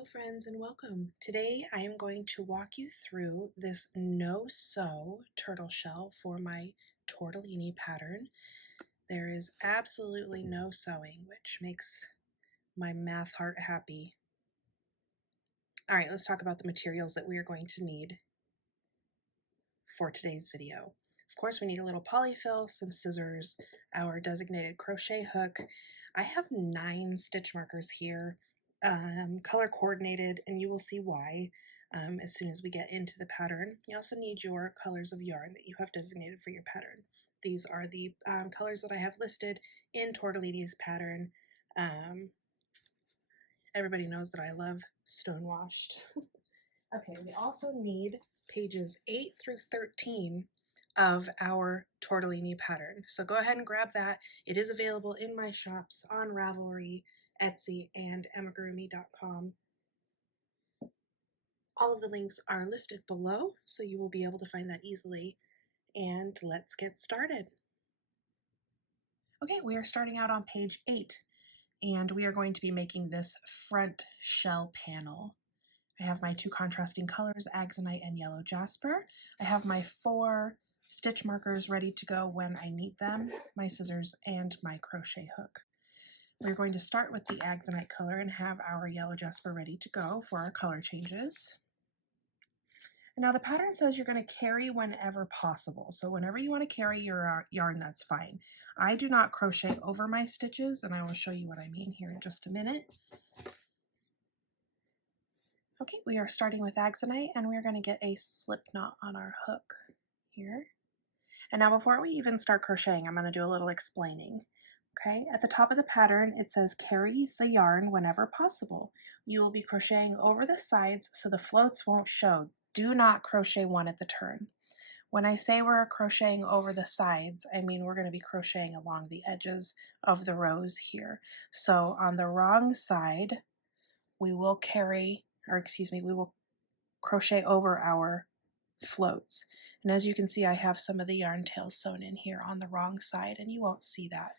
Hello friends and welcome. Today I am going to walk you through this no-sew turtle shell for my tortellini pattern. There is absolutely no sewing, which makes my math heart happy. Alright, let's talk about the materials that we are going to need for today's video. Of course, we need a little polyfill, some scissors, our designated crochet hook. I have 9 stitch markers here, color coordinated, and you will see why as soon as we get into the pattern. You also need your colors of yarn that you have designated for your pattern. These are the colors that I have listed in Tortellini's pattern. Everybody knows that I love stonewashed. Okay, we also need pages 8 through 13 of our tortellini pattern. So go ahead and grab that. It is available in my shops on Ravelry, Etsy, and Amigurumi.com. All of the links are listed below, so you will be able to find that easily. And let's get started. Okay, we are starting out on page 8, and we are going to be making this front shell panel. I have my 2 contrasting colors, Axonite and Yellow Jasper. I have my 4 stitch markers ready to go when I need them, my scissors, and my crochet hook. We're going to start with the Axonite color and have our Yellow Jasper ready to go for our color changes. And now the pattern says you're going to carry whenever possible. So whenever you want to carry your yarn, that's fine. I do not crochet over my stitches, and I will show you what I mean here in just a minute. Okay, we are starting with Axonite, and we're going to get a slip knot on our hook here. And now before we even start crocheting, I'm going to do a little explaining. Okay, at the top of the pattern, it says carry the yarn whenever possible. You will be crocheting over the sides so the floats won't show. Do not crochet one at the turn. When I say we're crocheting over the sides, I mean we're going to be crocheting along the edges of the rows here. So on the wrong side, we will we will crochet over our floats. And as you can see, I have some of the yarn tails sewn in here on the wrong side, and you won't see that.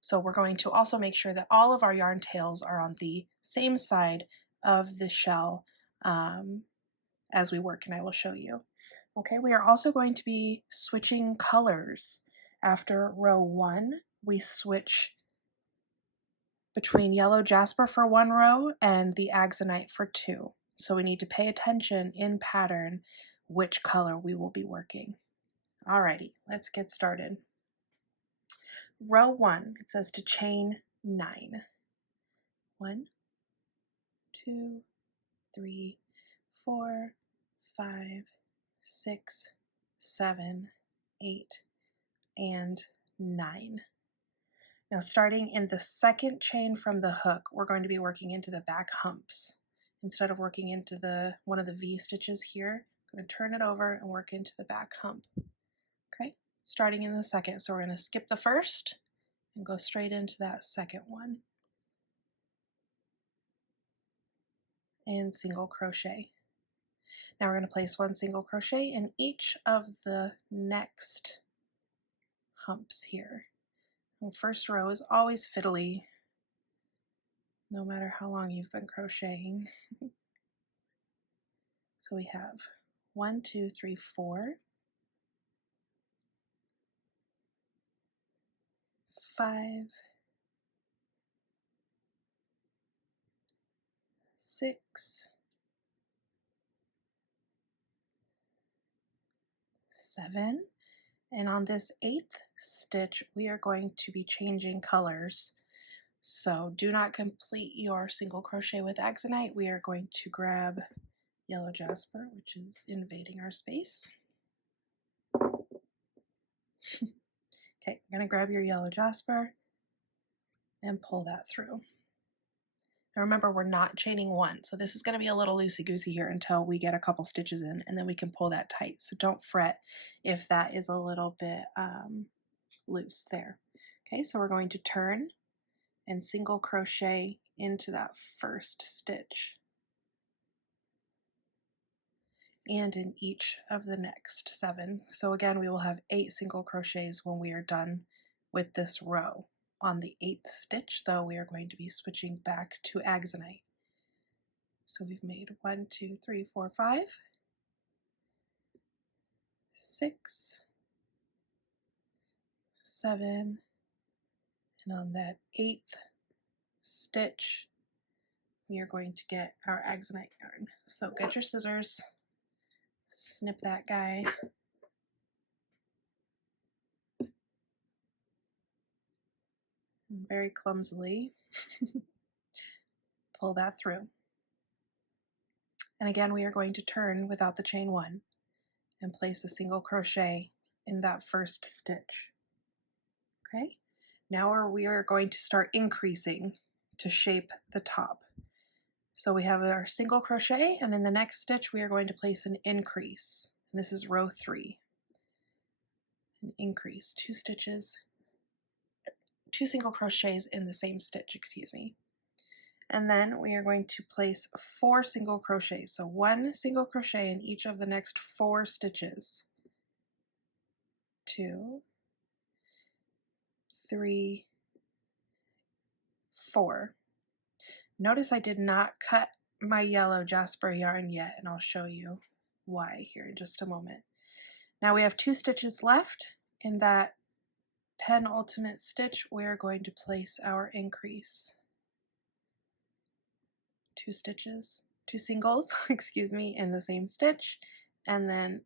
So we're going to also make sure that all of our yarn tails are on the same side of the shell as we work, and I will show you. Okay, we are also going to be switching colors. After row 1, we switch between Yellow Jasper for 1 row and the Axonite for 2. So we need to pay attention in pattern which color we will be working. Alrighty, let's get started. Row 1, it says to chain 9. 1, 2, 3, 4, 5, 6, 7, 8, and 9. Now starting in the second chain from the hook, we're going to be working into the back humps. Instead of working into one of the V stitches here, I'm going to turn it over and work into the back hump. Okay, starting in the second. So we're going to skip the first and go straight into that second one. And single crochet. Now we're going to place 1 single crochet in each of the next humps here. The first row is always fiddly, no matter how long you've been crocheting. So we have 1, 2, 3, 4, 5, 6, 7, and on this 8th stitch we are going to be changing colors. So do not complete your single crochet with Axonite. We are going to grab Yellow Jasper, which is invading our space. Okay, you're going to grab your Yellow Jasper and pull that through. Now remember, we're not chaining 1, so this is going to be a little loosey-goosey here until we get a couple stitches in, and then we can pull that tight. So don't fret if that is a little bit loose there. Okay, so we're going to turn and single crochet into that first stitch and in each of the next 7. So again, we will have 8 single crochets when we are done with this row. On the 8th stitch, though, we are going to be switching back to Axonite. So we've made 1, 2, 3, 4, 5, 6, 7, and on that 8th stitch, we are going to get our axonite yarn. So get your scissors, snip that guy, and very clumsily pull that through. And again, we are going to turn without the chain 1 and place a single crochet in that first stitch. Okay, now we are going to start increasing to shape the top. So we have our single crochet, and in the next stitch we are going to place an increase. And this is row 3. An increase, 2 stitches, 2 single crochets in the same stitch, excuse me. And then we are going to place 4 single crochets. So 1 single crochet in each of the next 4 stitches. 2, 3, 4. Notice I did not cut my yellow Jasper yarn yet, and I'll show you why here in just a moment. Now we have 2 stitches left. In that penultimate stitch, we are going to place our increase. 2 stitches, 2 singles, excuse me, in the same stitch, and then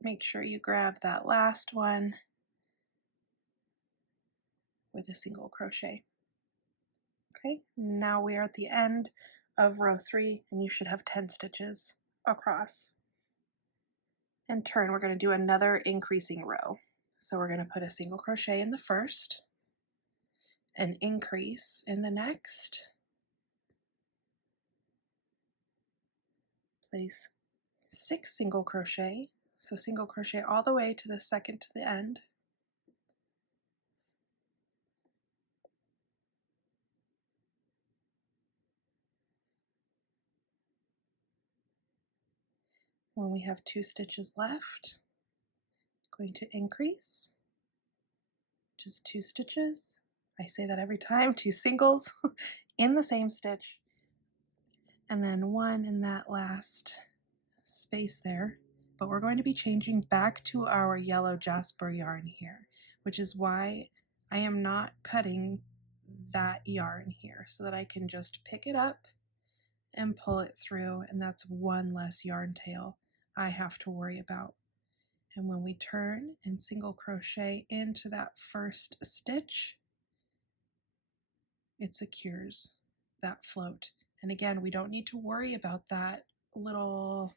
make sure you grab that last one with a single crochet. Okay, now we are at the end of row 3, and you should have 10 stitches across. And turn, we're going to do another increasing row. So we're going to put a single crochet in the first, an increase in the next, place 6 single crochet, so single crochet all the way to the second to the end, when we have 2 stitches left, going to increase, just 2 stitches. I say that every time, 2 singles in the same stitch, and then 1 in that last space there. But we're going to be changing back to our yellow Jasper yarn here, which is why I am not cutting that yarn here, so that I can just pick it up and pull it through, and that's 1 less yarn tail I have to worry about. And when we turn and single crochet into that first stitch, it secures that float. And again, we don't need to worry about that little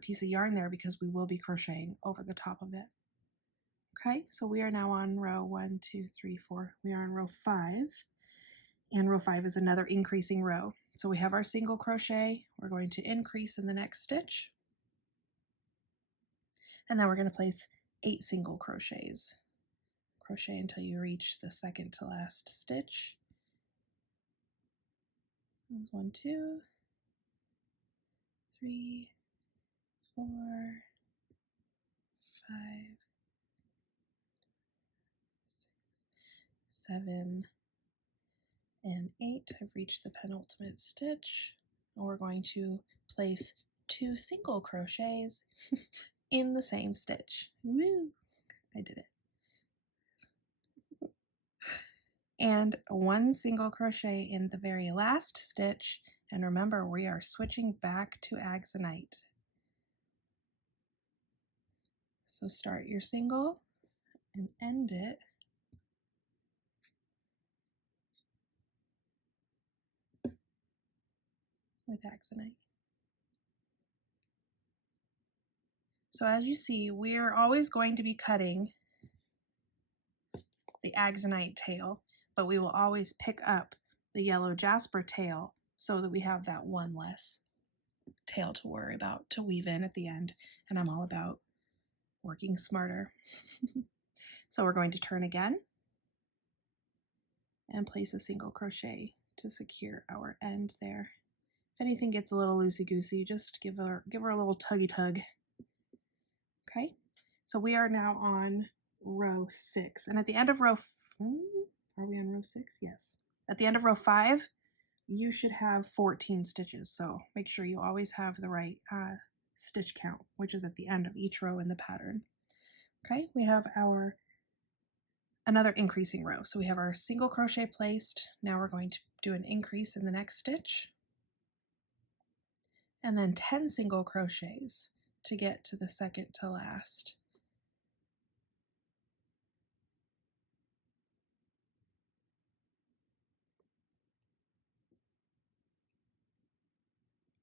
piece of yarn there, because we will be crocheting over the top of it. Okay, so we are now on row 1, 2, 3, 4. We are on row 5, and row 5 is another increasing row. So we have our single crochet, we're going to increase in the next stitch, and then we're going to place 8 single crochets. Crochet until you reach the second to last stitch. 1, 2, 3, 4, 5, 6, 7, and 8. I've reached the penultimate stitch, and we're going to place 2 single crochets in the same stitch. Woo! I did it. And 1 single crochet in the very last stitch, and remember, we are switching back to axonite. So start your single and end it with axonite. So as you see, we are always going to be cutting the axonite tail, but we will always pick up the yellow Jasper tail so that we have that 1 less tail to worry about to weave in at the end. And I'm all about working smarter. So we're going to turn again and place a single crochet to secure our end there. If anything gets a little loosey-goosey, just give her a little tuggy tug. Okay, so we are now on row 6, and at the end of row, are we on row 6? Yes. At the end of row 5, you should have 14 stitches, so make sure you always have the right stitch count, which is at the end of each row in the pattern. Okay, we have another increasing row. So we have our single crochet placed. Now we're going to do an increase in the next stitch, and then 10 single crochets to get to the second to last.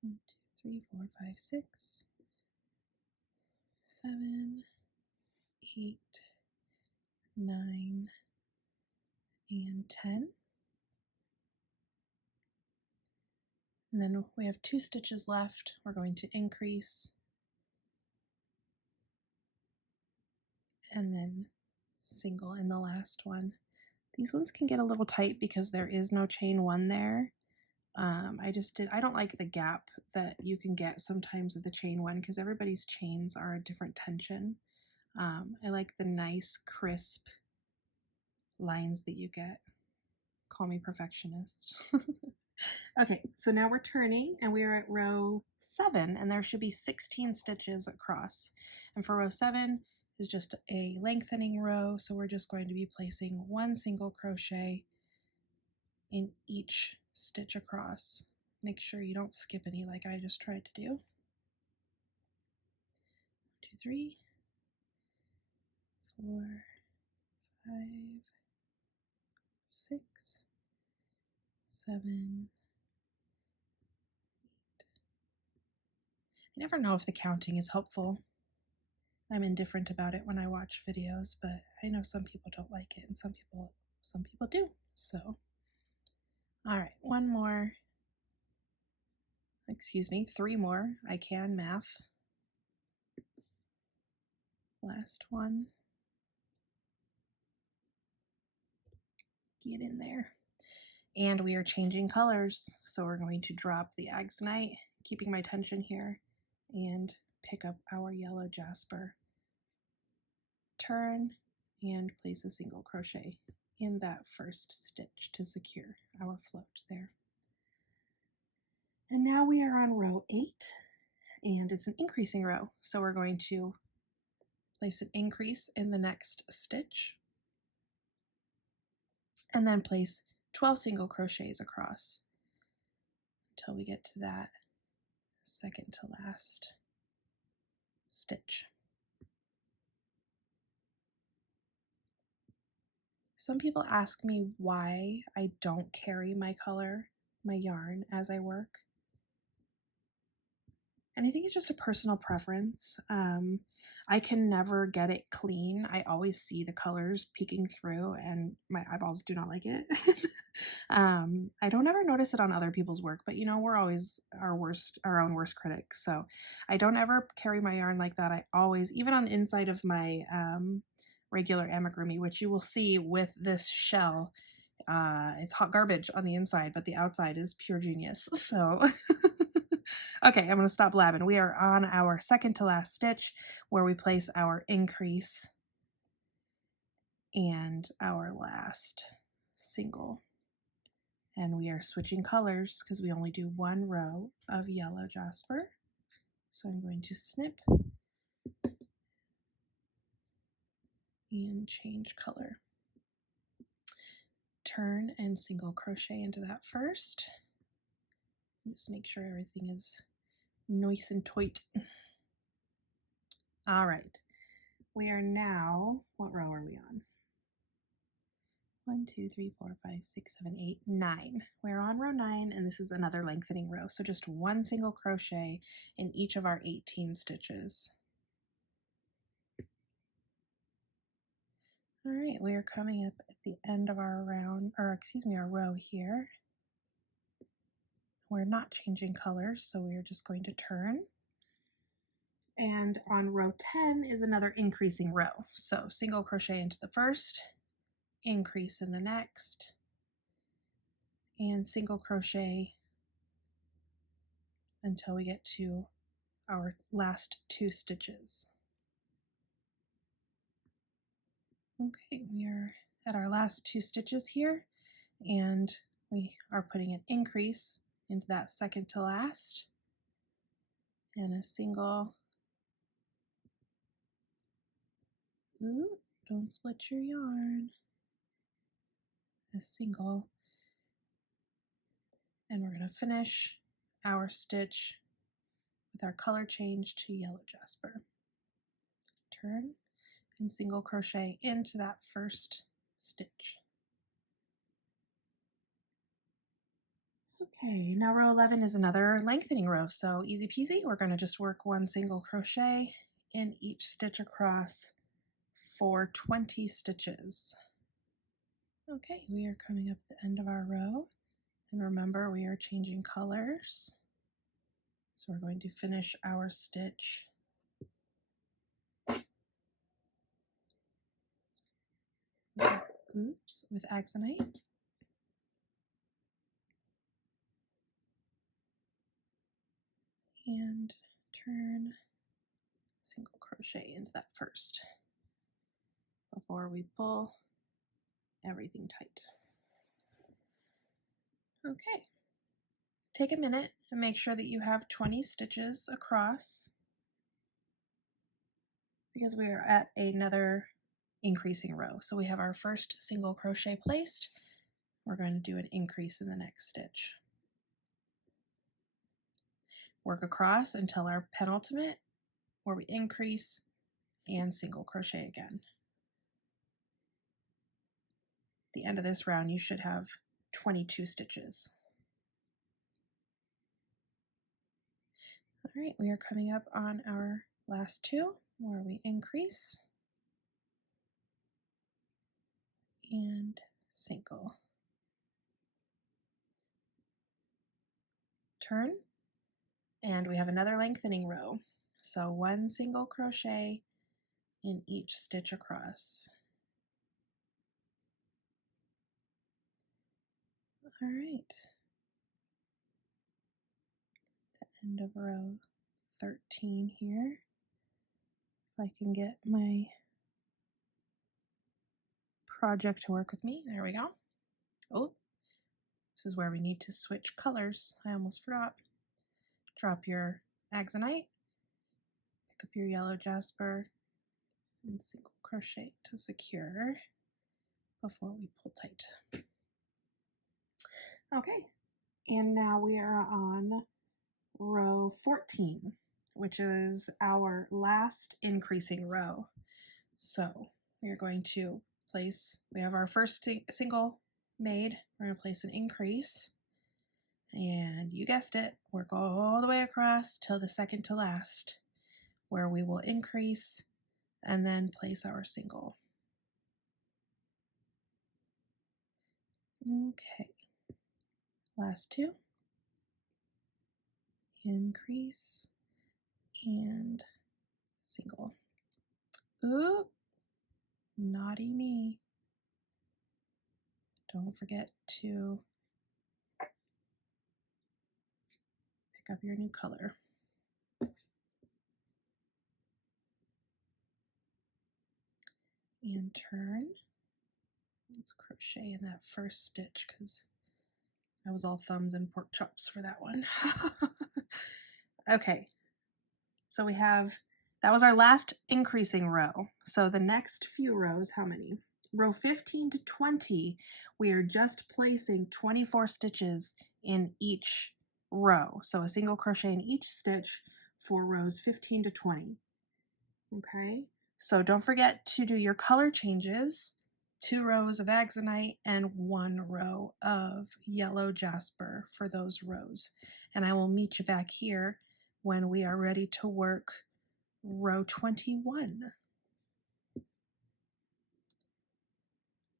One, two, three, 4, 5, 6, 7, 8, 9, and 10. And then we have 2 stitches left. We're going to increase and then single in the last one. These ones can get a little tight because there is no chain 1 there. I don't like the gap that you can get sometimes with the chain 1 because everybody's chains are a different tension. I like the nice crisp lines that you get. Call me perfectionist. Okay, so now we're turning and we are at row 7 and there should be 16 stitches across. And for row 7 is just a lengthening row, so we're just going to be placing 1 single crochet in each stitch across. Make sure you don't skip any like I just tried to do. 2, 3, 4, 5, 6, 7. I never know if the counting is helpful. I'm indifferent about it when I watch videos, but I know some people don't like it and some people do. So, all right, 1 more. Excuse me, 3 more. I can math. Last one. Get in there. And we are changing colors. So we're going to drop the Axonite, keeping my tension here, and pick up our yellow jasper. Turn and place a single crochet in that first stitch to secure our float there. And now we are on row 8, and it's an increasing row. So we're going to place an increase in the next stitch, and then place 12 single crochets across until we get to that second to last stitch. Some people ask me why I don't carry my yarn as I work. And I think it's just a personal preference. I can never get it clean. I always see the colors peeking through and my eyeballs do not like it. I don't ever notice it on other people's work, but you know, we're always our own worst critics. So I don't ever carry my yarn like that. I always, even on the inside of my regular amigurumi, which you will see with this shell, it's hot garbage on the inside, but the outside is pure genius. So okay, I'm going to stop blabbing. We are on our second to last stitch where we place our increase and our last single. And we are switching colors because we only do 1 row of yellow jasper. So I'm going to snip and change color. Turn and single crochet into that first. Just make sure everything is nice and tight. All right, we are now, what row are we on? 1, 2, 3, 4, 5, 6, 7, 8, 9. We're on row 9, and this is another lengthening row. So just 1 single crochet in each of our 18 stitches. All right, we are coming up at the end of our our row here. We're not changing colors, so we are just going to turn. And on row 10 is another increasing row. So single crochet into the first, increase in the next, and single crochet until we get to our last 2 stitches. Okay, we are at our last 2 stitches here, and we are putting an increase into that second to last and a single. Ooh, don't split your yarn. A single, and we're going to finish our stitch with our color change to yellow jasper. Turn and single crochet into that first stitch. Okay, now row 11 is another lengthening row, so easy peasy. We're going to just work one single crochet in each stitch across for 20 stitches. Okay, we are coming up the end of our row, and remember we are changing colors. So we're going to finish our stitch with axonite. And turn, single crochet into that first before we pull everything tight. Okay, take a minute and make sure that you have 20 stitches across because we are at another increasing row. So we have our first single crochet placed. We're going to do an increase in the next stitch. Work across until our penultimate, where we increase and single crochet again. At the end of this round, you should have 22 stitches. All right, we are coming up on our last two, where we increase and single. Turn, and we have another lengthening row. So one single crochet in each stitch across. All right, the end of row 13 here. If I can get my project to work with me. There we go. Oh, this is where we need to switch colors. I almost forgot. Drop your axonite, pick up your yellow jasper, and single crochet to secure before we pull tight. Okay, and now we are on row 14, which is our last increasing row. So we are going to place, we have our first single made, we're going to place an increase, and you guessed it, work all the way across till the second to last, where we will increase and then place our single. Okay, last two, increase and single. Ooh, naughty me. Don't forget to pick up your new color. And turn. Let's crochet in that first stitch because I was all thumbs and pork chops for that one. Okay, so we have, that was our last increasing row. So the next few rows, how many? Row 15 to 20, we are just placing 24 stitches in each row. So a single crochet in each stitch for rows 15 to 20. Okay, so don't forget to do your color changes. 2 rows of axonite and 1 row of yellow jasper for those rows. And I will meet you back here when we are ready to work row 21.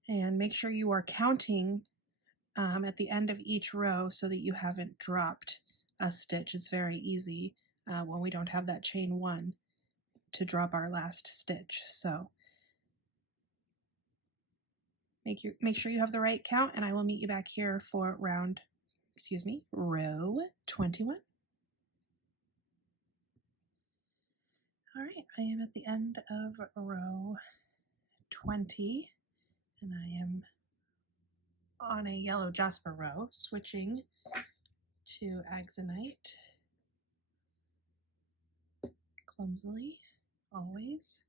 And make sure you are counting at the end of each row so that you haven't dropped a stitch. It's very easy when we don't have that chain 1 to drop our last stitch. So make sure you have the right count, and I will meet you back here for row 21. All right, I am at the end of row 20, and I am on a yellow jasper row, switching to Axonite clumsily, always.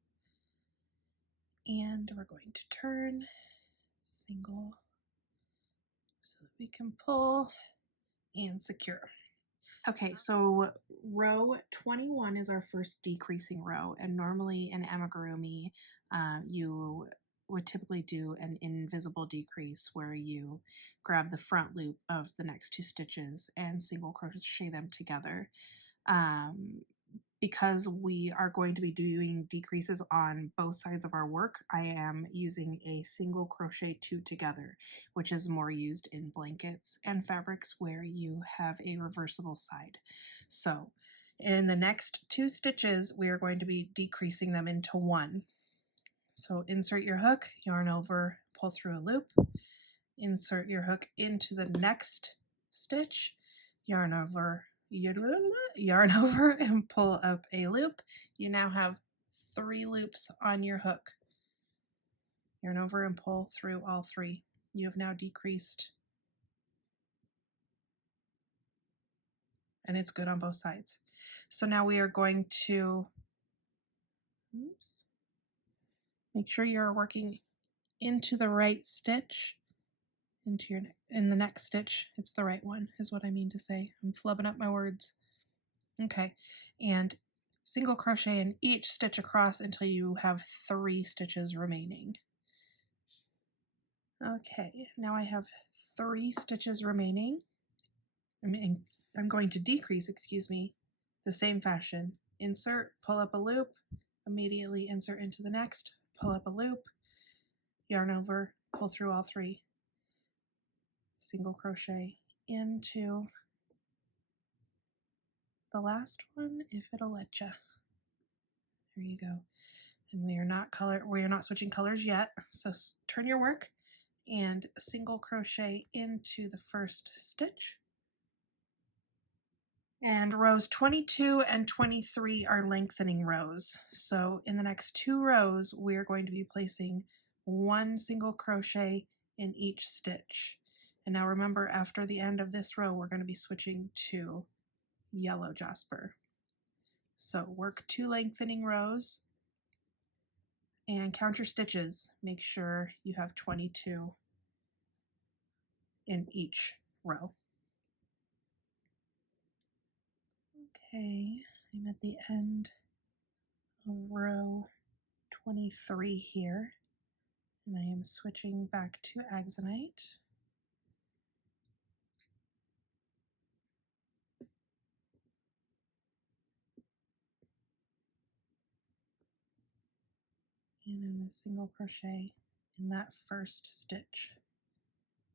And we're going to turn single so that we can pull and secure. Okay, so row 21 is our first decreasing row, and normally in amigurumi, you would typically do an invisible decrease where you grab the front loop of the next two stitches and single crochet them together. Because we are going to be doing decreases on both sides of our work, I am using a single crochet two together, which is more used in blankets and fabrics where you have a reversible side. So in the next two stitches, we are going to be decreasing them into one. So insert your hook, yarn over, pull through a loop, insert your hook into the next stitch, yarn over, and pull up a loop. You now have 3 loops on your hook. Yarn over and pull through all 3. You have now decreased, and it's good on both sides. So now we are going to make sure you're working into the right stitch, in the next stitch. It's the right one is what I mean to say. I'm flubbing up my words. Okay, and single crochet in each stitch across until you have 3 stitches remaining. Okay, now I have 3 stitches remaining. I'm going to decrease, the same fashion. Insert, pull up a loop, immediately insert into the next, pull up a loop, yarn over, pull through all 3. Single crochet into the last one if it'll let you. There you go. And we are not switching colors yet. So turn your work and single crochet into the first stitch. And rows 22 and 23 are lengthening rows. So in the next 2 rows, we are going to be placing 1 single crochet in each stitch. And now remember, after the end of this row, we're going to be switching to yellow jasper. So work 2 lengthening rows and count your stitches. Make sure you have 22 in each row. Okay, I'm at the end of row 23 here, and I am switching back to Axonite. And I'm going to single crochet in that first stitch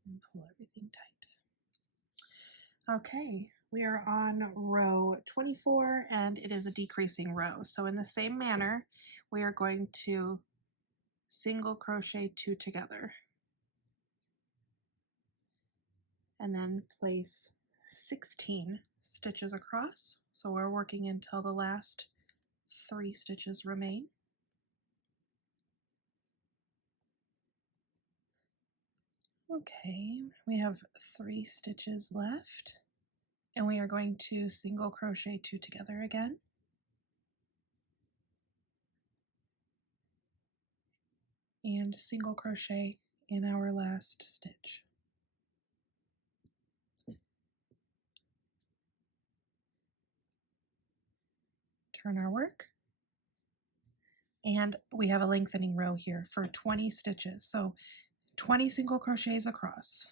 and pull everything tight. Okay, we are on row 24 and it is a decreasing row. So in the same manner, we are going to single crochet 2 together and then place 16 stitches across. So we're working until the last 3 stitches remain. Okay, we have 3 stitches left, and we are going to single crochet 2 together again. And single crochet in our last stitch. Turn our work. And we have a lengthening row here for 20 stitches. So 20 single crochets across.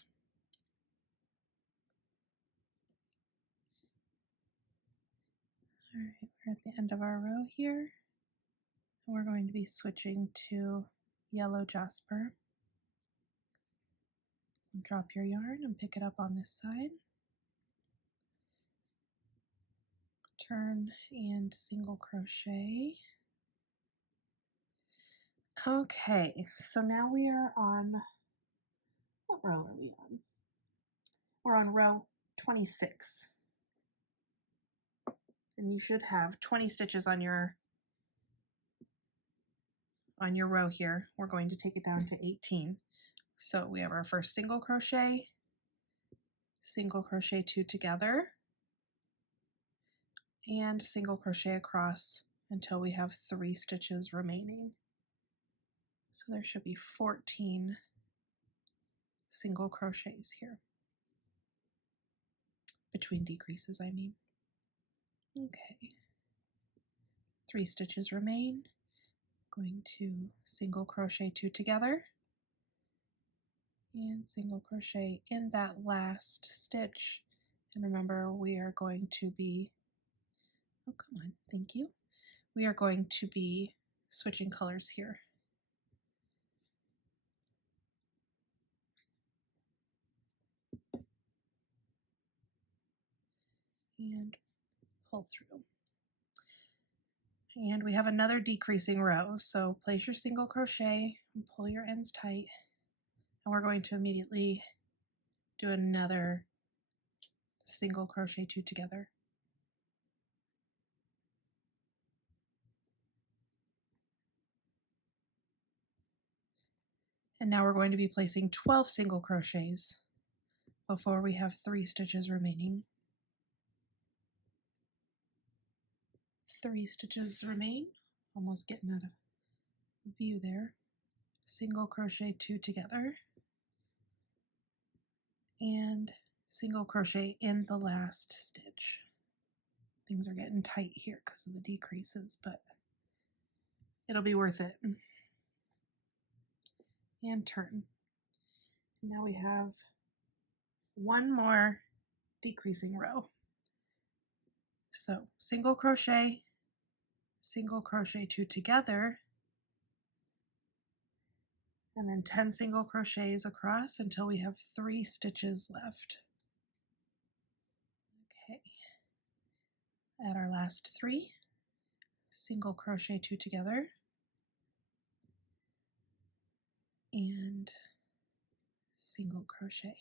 All right, we're at the end of our row here. We're going to be switching to yellow jasper. Drop your yarn and pick it up on this side. Turn and single crochet. Okay, so now we are on, what row are we on? We're on row 26. And you should have 20 stitches on your row here. We're going to take it down to 18. So we have our first single crochet, 2 together, and single crochet across until we have 3 stitches remaining. So there should be 14 single crochets here, between decreases I mean. Okay, 3 stitches remain. Going to single crochet 2 together and single crochet in that last stitch. And remember, we are going to be, oh come on, thank you. We are going to be switching colors here. And pull through. And we have another decreasing row. So place your single crochet and pull your ends tight. And we're going to immediately do another single crochet 2 together. And now we're going to be placing 12 single crochets before we have 3 stitches remaining. 3 stitches remain, almost getting out of view there. Single crochet 2 together and single crochet in the last stitch. Things are getting tight here because of the decreases, but it'll be worth it. And turn. Now we have one more decreasing row. So single crochet 2 together, and then 10 single crochets across until we have 3 stitches left. Okay, add our last 3, single crochet 2 together, and single crochet.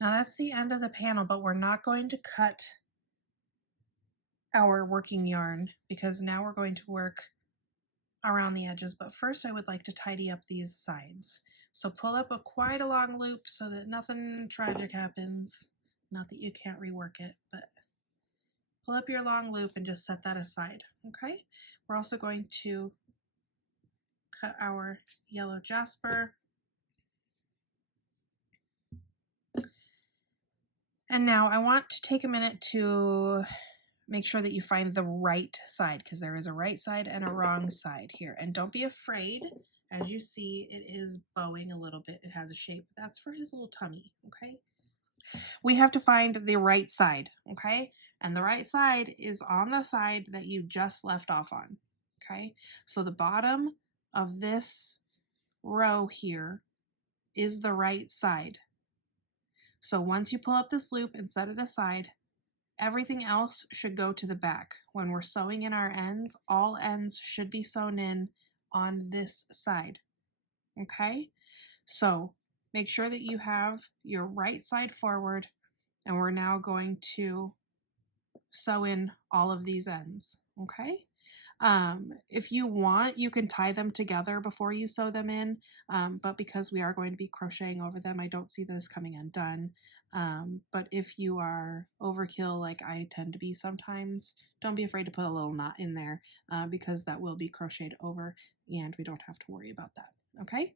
Now that's the end of the panel, but we're not going to cut our working yarn because now we're going to work around the edges. But first I would like to tidy up these sides. So pull up quite a long loop so that nothing tragic happens. Not that you can't rework it, but pull up your long loop and just set that aside, okay? We're also going to cut our yellow jasper. And now I want to take a minute to make sure that you find the right side, because there is a right side and a wrong side here. And don't be afraid. As you see, it is bowing a little bit. It has a shape. That's for his little tummy, okay? We have to find the right side, okay? And the right side is on the side that you just left off on, okay? So the bottom of this row here is the right side. So once you pull up this loop and set it aside, everything else should go to the back. When we're sewing in our ends, all ends should be sewn in on this side, okay? So make sure that you have your right side forward, and we're now going to sew in all of these ends, okay? If you want, you can tie them together before you sew them in, but because we are going to be crocheting over them, I don't see this coming undone. But if you are overkill like I tend to be sometimes, don't be afraid to put a little knot in there because that will be crocheted over and we don't have to worry about that, okay?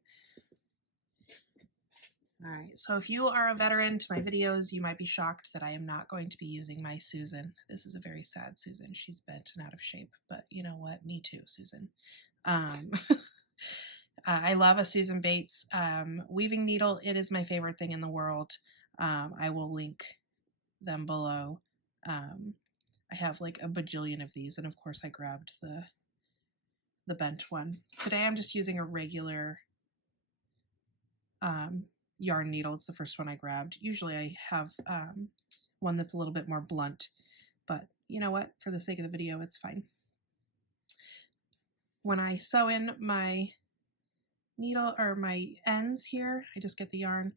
All right, so if you are a veteran to my videos, you might be shocked that I am not going to be using my Susan. This is a very sad Susan. She's bent and out of shape, but you know what? Me too, Susan. I love a Susan Bates weaving needle. It is my favorite thing in the world. I will link them below. I have like a bajillion of these, and of course I grabbed the bent one. Today I'm just using a regular yarn needle. It's the first one I grabbed. Usually I have one that's a little bit more blunt, but you know what? For the sake of the video, it's fine. When I sew in my needle or my ends here, I just get the yarn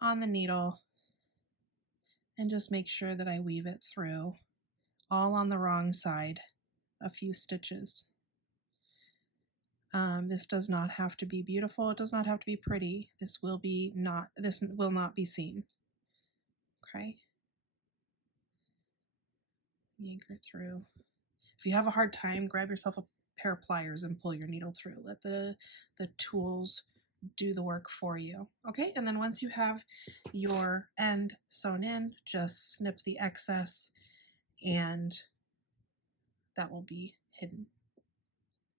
on the needle and just make sure that I weave it through all on the wrong side a few stitches. This does not have to be beautiful. It does not have to be pretty. This will not be seen. Okay. Anchor through. If you have a hard time, grab yourself a pair of pliers and pull your needle through. Let the tools do the work for you. Okay, and then once you have your end sewn in, just snip the excess and that will be hidden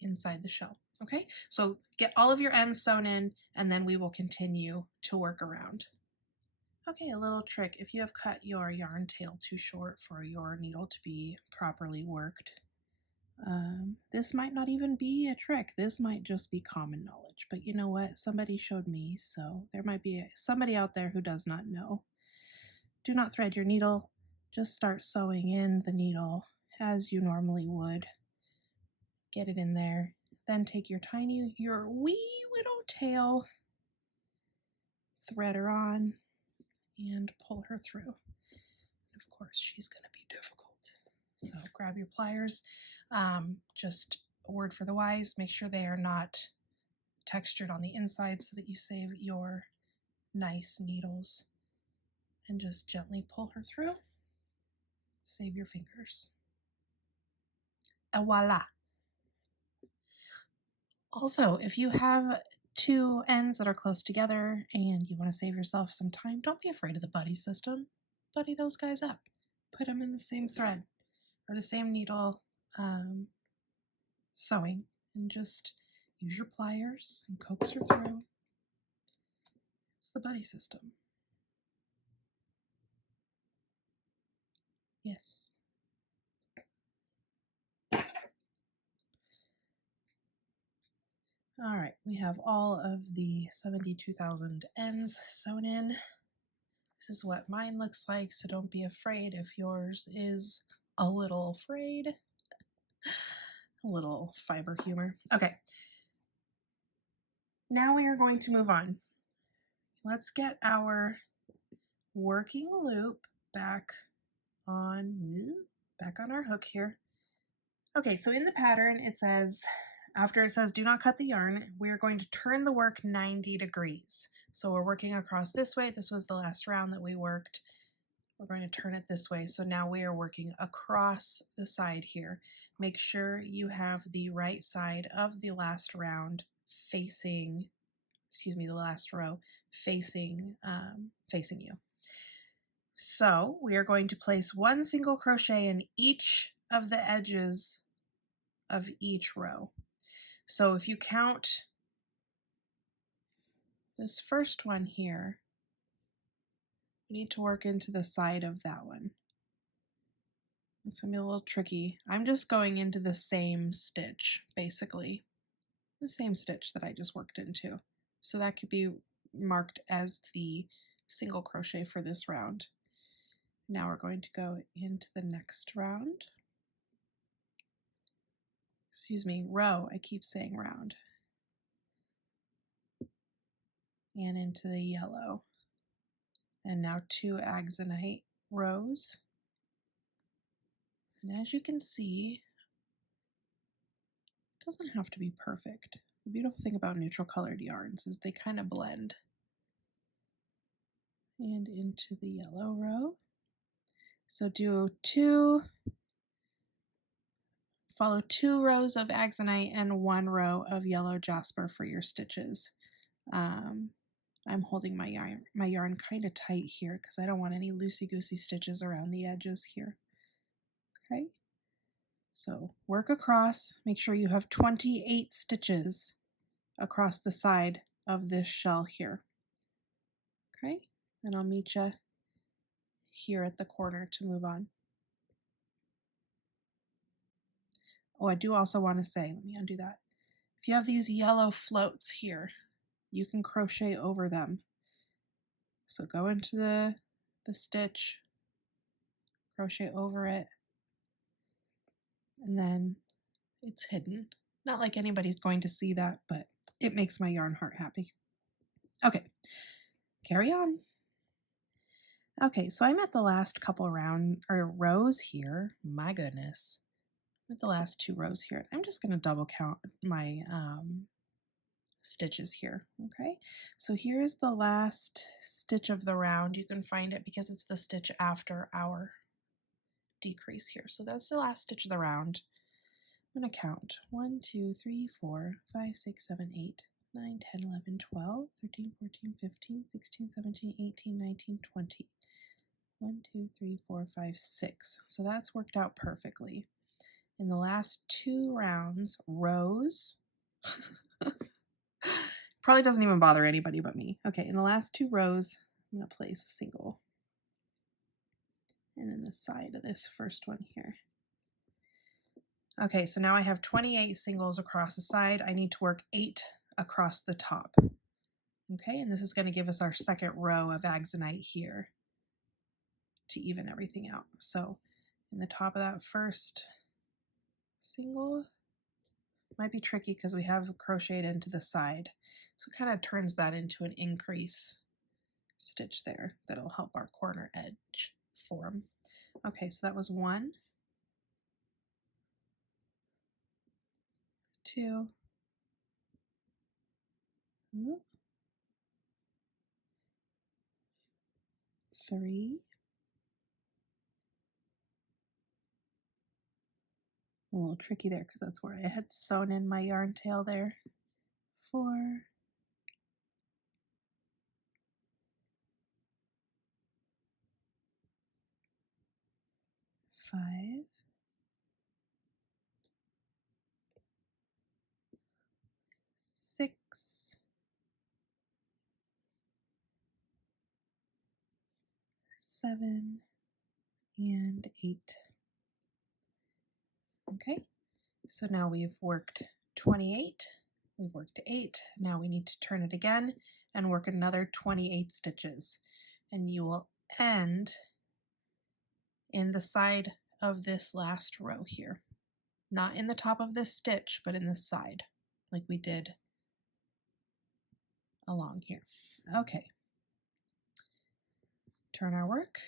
inside the shell. Okay, so get all of your ends sewn in and then we will continue to work around. Okay, a little trick. If you have cut your yarn tail too short for your needle to be properly worked, this might not even be a trick. This might just be common knowledge. But you know what? Somebody showed me, so there might be somebody out there who does not know. Do not thread your needle. Just start sewing in the needle as you normally would. Get it in there. Then take your wee little tail, thread her on, and pull her through. Of course, she's going to be difficult. So grab your pliers. Just a word for the wise, make sure they are not textured on the inside so that you save your nice needles. And just gently pull her through. Save your fingers. And voila! Also, if you have two ends that are close together and you want to save yourself some time, don't be afraid of the buddy system. Buddy those guys up. Put them in the same thread or the same needle sewing, and just use your pliers and coax her through. It's the buddy system. Yes. All right, we have all of the 72,000 ends sewn in. This is what mine looks like, so don't be afraid if yours is a little frayed. A little fiber humor. Okay. Now we are going to move on. Let's get our working loop back on our hook here. Okay, so in the pattern it says, after it says do not cut the yarn, we're going to turn the work 90 degrees. So we're working across this way. This was the last round that we worked. We're going to turn it this way. So now we are working across the side here. Make sure you have the right side of the last round facing, the last row facing you. So we are going to place one single crochet in each of the edges of each row. So if you count this first one here, you need to work into the side of that one. It's going to be a little tricky. I'm just going into the same stitch, basically. The same stitch that I just worked into. So that could be marked as the single crochet for this round. Now we're going to go into the next round. Row. I keep saying round. And into the yellow. And now 2 axonite rows. And as you can see, it doesn't have to be perfect. The beautiful thing about neutral colored yarns is they kind of blend. And into the yellow row. So follow 2 rows of axonite and 1 row of yellow jasper for your stitches. I'm holding my yarn kind of tight here because I don't want any loosey-goosey stitches around the edges here. Okay, so work across. Make sure you have 28 stitches across the side of this shell here. Okay, and I'll meet you here at the corner to move on. Oh, I do also want to say, let me undo that. If you have these yellow floats here, you can crochet over them. So go into the stitch, crochet over it, and then it's hidden. Not like anybody's going to see that, but it makes my yarn heart happy. Okay, carry on. Okay, so I'm at the last couple rows here. My goodness. with the last 2 rows here. I'm just going to double count my stitches here. Okay, so here's the last stitch of the round. You can find it because it's the stitch after our decrease here. So that's the last stitch of the round. I'm going to count 1, 2, 3, 4, 5, 6, 7, 8, 9, 10, 11, 12, 13, 14, 15, 16, 17, 18, 19, 20. 1, 2, 3, 4, 5, 6. So that's worked out perfectly. In the last 2 rounds, rows, probably doesn't even bother anybody but me. Okay, in the last 2 rows, I'm going to place a single. And in the side of this first one here. Okay, so now I have 28 singles across the side. I need to work 8 across the top. Okay, and this is going to give us our second row of axonite here to even everything out. So in the top of that first single, might be tricky because we have crocheted into the side. So it kind of turns that into an increase stitch there that'll help our corner edge form. Okay, so that was 1, 2, 3, a little tricky there because that's where I had sewn in my yarn tail there. 4, 5, 6, 7, and 8. Okay, so now we've worked 28, we've worked 8, now we need to turn it again and work another 28 stitches, and you will end in the side of this last row here. Not in the top of this stitch, but in the side, like we did along here. Okay, turn our work.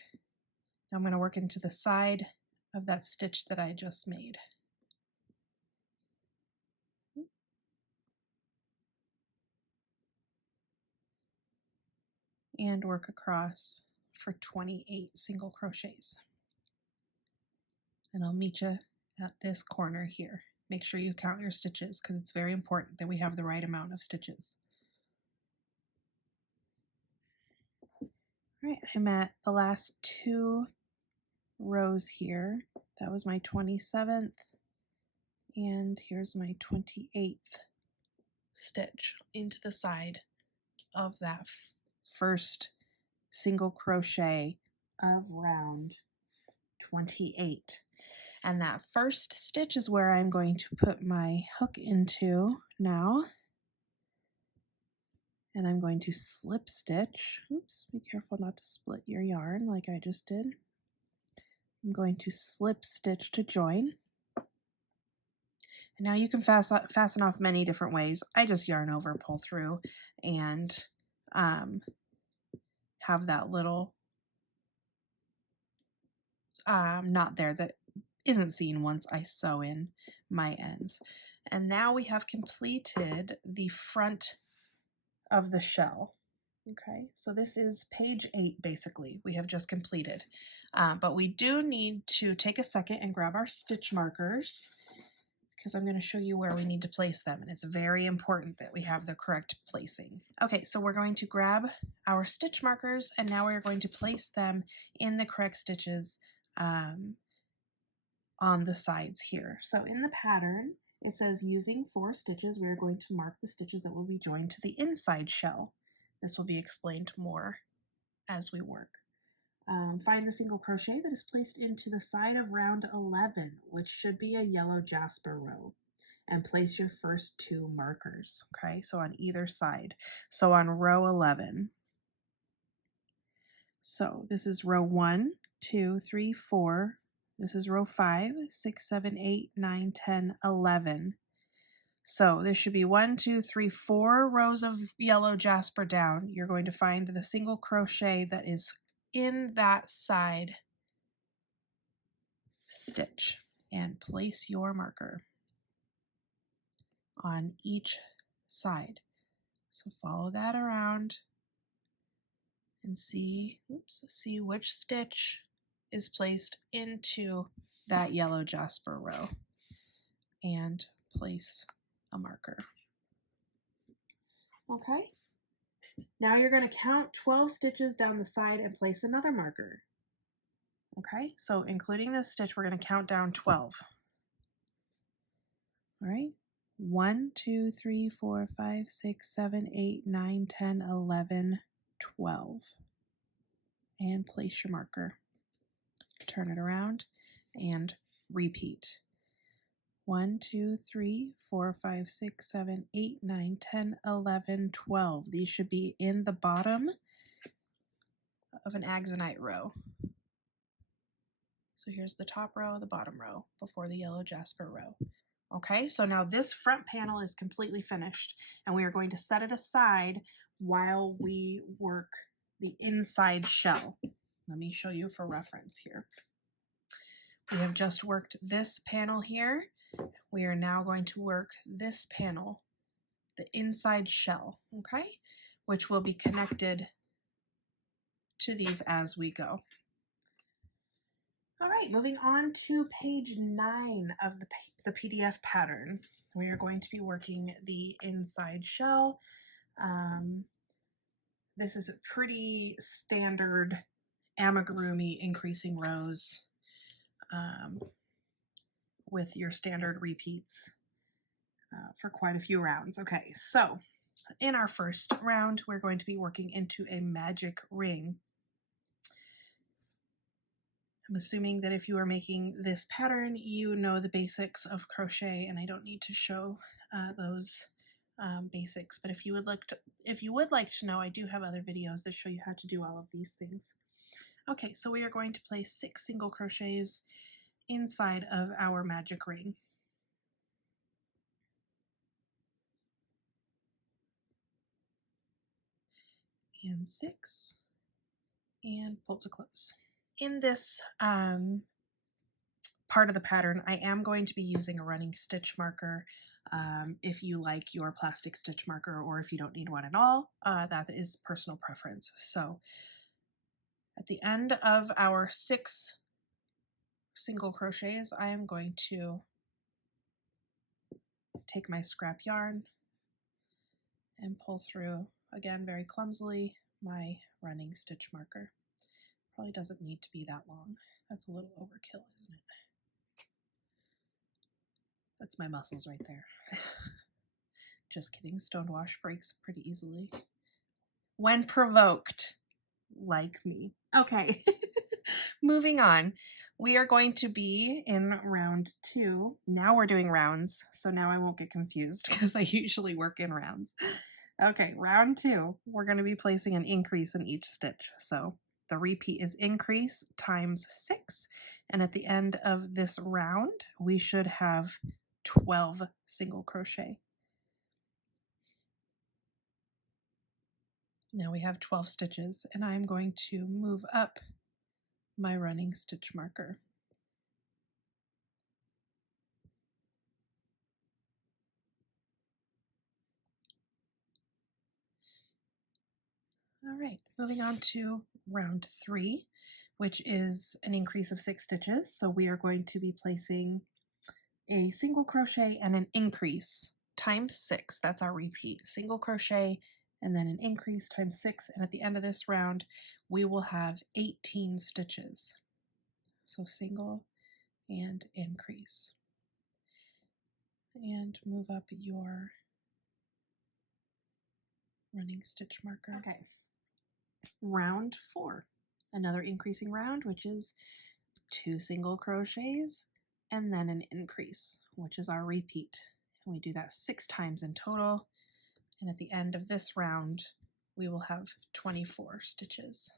Now I'm going to work into the side of that stitch that I just made. And work across for 28 single crochets. And I'll meet you at this corner here. Make sure you count your stitches because it's very important that we have the right amount of stitches. All right, I'm at the last 2 rows here. That was my 27th, and here's my 28th stitch into the side of that first single crochet of round 28. And that first stitch is where I'm going to put my hook into now. And I'm going to slip stitch. Oops, be careful not to split your yarn like I just did. I'm going to slip stitch to join. And now you can fasten off many different ways. I just yarn over, pull through, and have that little knot there that isn't seen once I sew in my ends. And now we have completed the front of the shell. Okay, so this is page 8 basically. We have just completed. But we do need to take a second and grab our stitch markers because I'm going to show you where we need to place them, and it's very important that we have the correct placing. Okay, so we're going to grab our stitch markers, and now we're going to place them in the correct stitches on the sides here. So in the pattern, it says using 4 stitches, we are going to mark the stitches that will be joined to the inside shell. This will be explained more as we work. Find the single crochet that is placed into the side of round 11, which should be a yellow jasper row, and place your first 2 markers, okay, so on either side. So on row 11. So this is row 1, 2, 3, 4. This is row 5, 6, 7, 8, 9, 10, 11. So there should be 1, 2, 3, 4 rows of yellow jasper down. You're going to find the single crochet that is in that side stitch. and place your marker on each side. So follow that around and see which stitch is placed into that yellow jasper row and place a marker. Okay, now you're going to count 12 stitches down the side and place another marker. Okay, so including this stitch, we're going to count down 12. All right, 1, 2, 3, 4, 5, 6, 7, 8, 9, 10, 11, 12. And place your marker. Turn it around and repeat. 1, 2, 3, 4, 5, 6, 7, 8, 9, 10, 11, 12. These should be in the bottom of an axonite row. So here's the top row, the bottom row before the yellow jasper row. Okay, so now this front panel is completely finished and we are going to set it aside while we work the inside shell. Let me show you for reference here. We have just worked this panel here. We are now going to work this panel, the inside shell, okay, which will be connected to these as we go. All right, moving on to page 9 of the PDF pattern. We are going to be working the inside shell. This is a pretty standard amigurumi increasing rows with your standard repeats for quite a few rounds. Okay, so in our first round, we're going to be working into a magic ring. I'm assuming that if you are making this pattern, you know the basics of crochet, and I don't need to show those basics. But if you would like to know, I do have other videos that show you how to do all of these things. Okay, so we are going to place 6 single crochets inside of our magic ring. And 6, and pull to close. In this part of the pattern, I am going to be using a running stitch marker. If you like your plastic stitch marker, or if you don't need one at all, that is personal preference. So at the end of our 6 single crochets, I am going to take my scrap yarn and pull through, again very clumsily, my running stitch marker. Probably doesn't need to be that long. That's a little overkill, isn't it? That's my muscles right there. Just kidding, stonewash breaks pretty easily when provoked, like me. Okay, moving on. We are going to be in round 2. Now we're doing rounds, so now I won't get confused because I usually work in rounds. Okay, round 2, we're going to be placing an increase in each stitch. So the repeat is increase times 6, and at the end of this round, we should have 12 single crochet. Now we have 12 stitches, and I'm going to move up my running stitch marker. All right, moving on to round 3, which is an increase of 6 stitches. So we are going to be placing a single crochet and an increase times 6. That's our repeat. Single crochet and then an increase times 6. And at the end of this round, we will have 18 stitches. So single and increase. And move up your running stitch marker. Okay. Round 4, another increasing round, which is 2 single crochets and then an increase, which is our repeat. And we do that 6 times in total. And at the end of this round, we will have 24 stitches.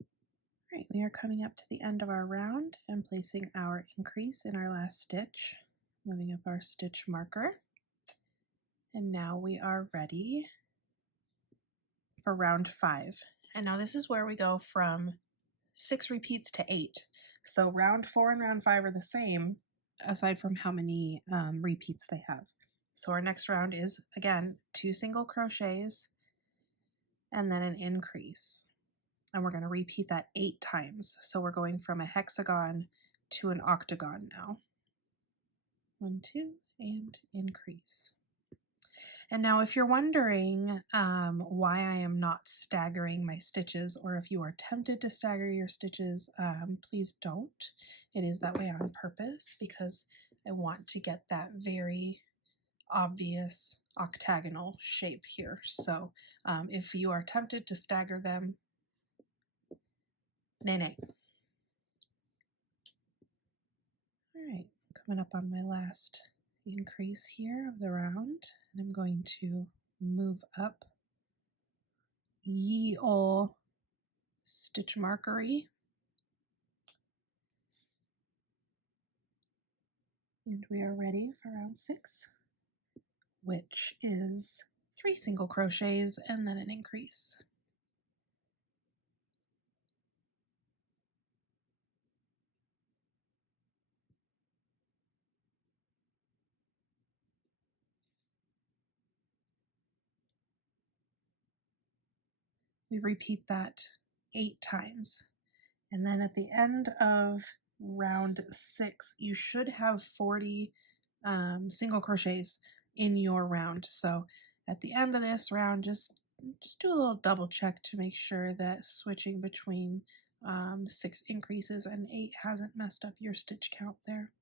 All right, we are coming up to the end of our round and placing our increase in our last stitch, moving up our stitch marker. And now we are ready for round 5. And now this is where we go from 6 repeats to 8. So round 4 and round 5 are the same, aside from how many repeats they have. So our next round is, again, 2 single crochets and then an increase. And we're going to repeat that 8 times. So we're going from a hexagon to an octagon now. 1, 2, and increase. And now if you're wondering why I am not staggering my stitches, or if you are tempted to stagger your stitches, please don't. It is that way on purpose because I want to get that very obvious octagonal shape here. So if you are tempted to stagger them, nay nay. All right, coming up on my last increase here of the round, and I'm going to move up ye ol' stitch markery, and we are ready for round 6, which is 3 single crochets and then an increase. We repeat that 8 times, and then at the end of round 6 you should have 40 single crochets in your round. So at the end of this round, just do a little double check to make sure that switching between 6 increases and 8 hasn't messed up your stitch count there.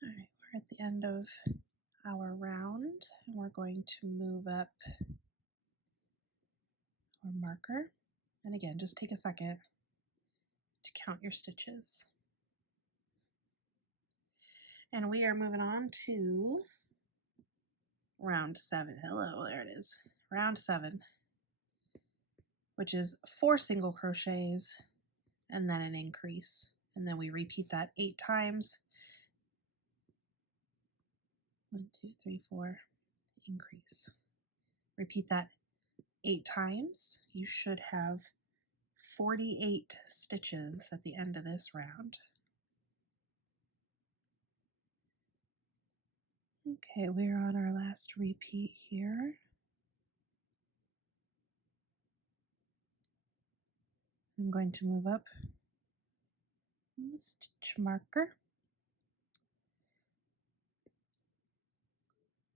All right, we're at the end of our round, and we're going to move up our marker. And again, just take a second to count your stitches. And we are moving on to round 7. Hello, there it is. Round 7, which is 4 single crochets and then an increase. And then we repeat that 8 times. 1, 2, 3, 4, increase. Repeat that 8 times. You should have 48 stitches at the end of this round. Okay, we're on our last repeat here. I'm going to move up the stitch marker.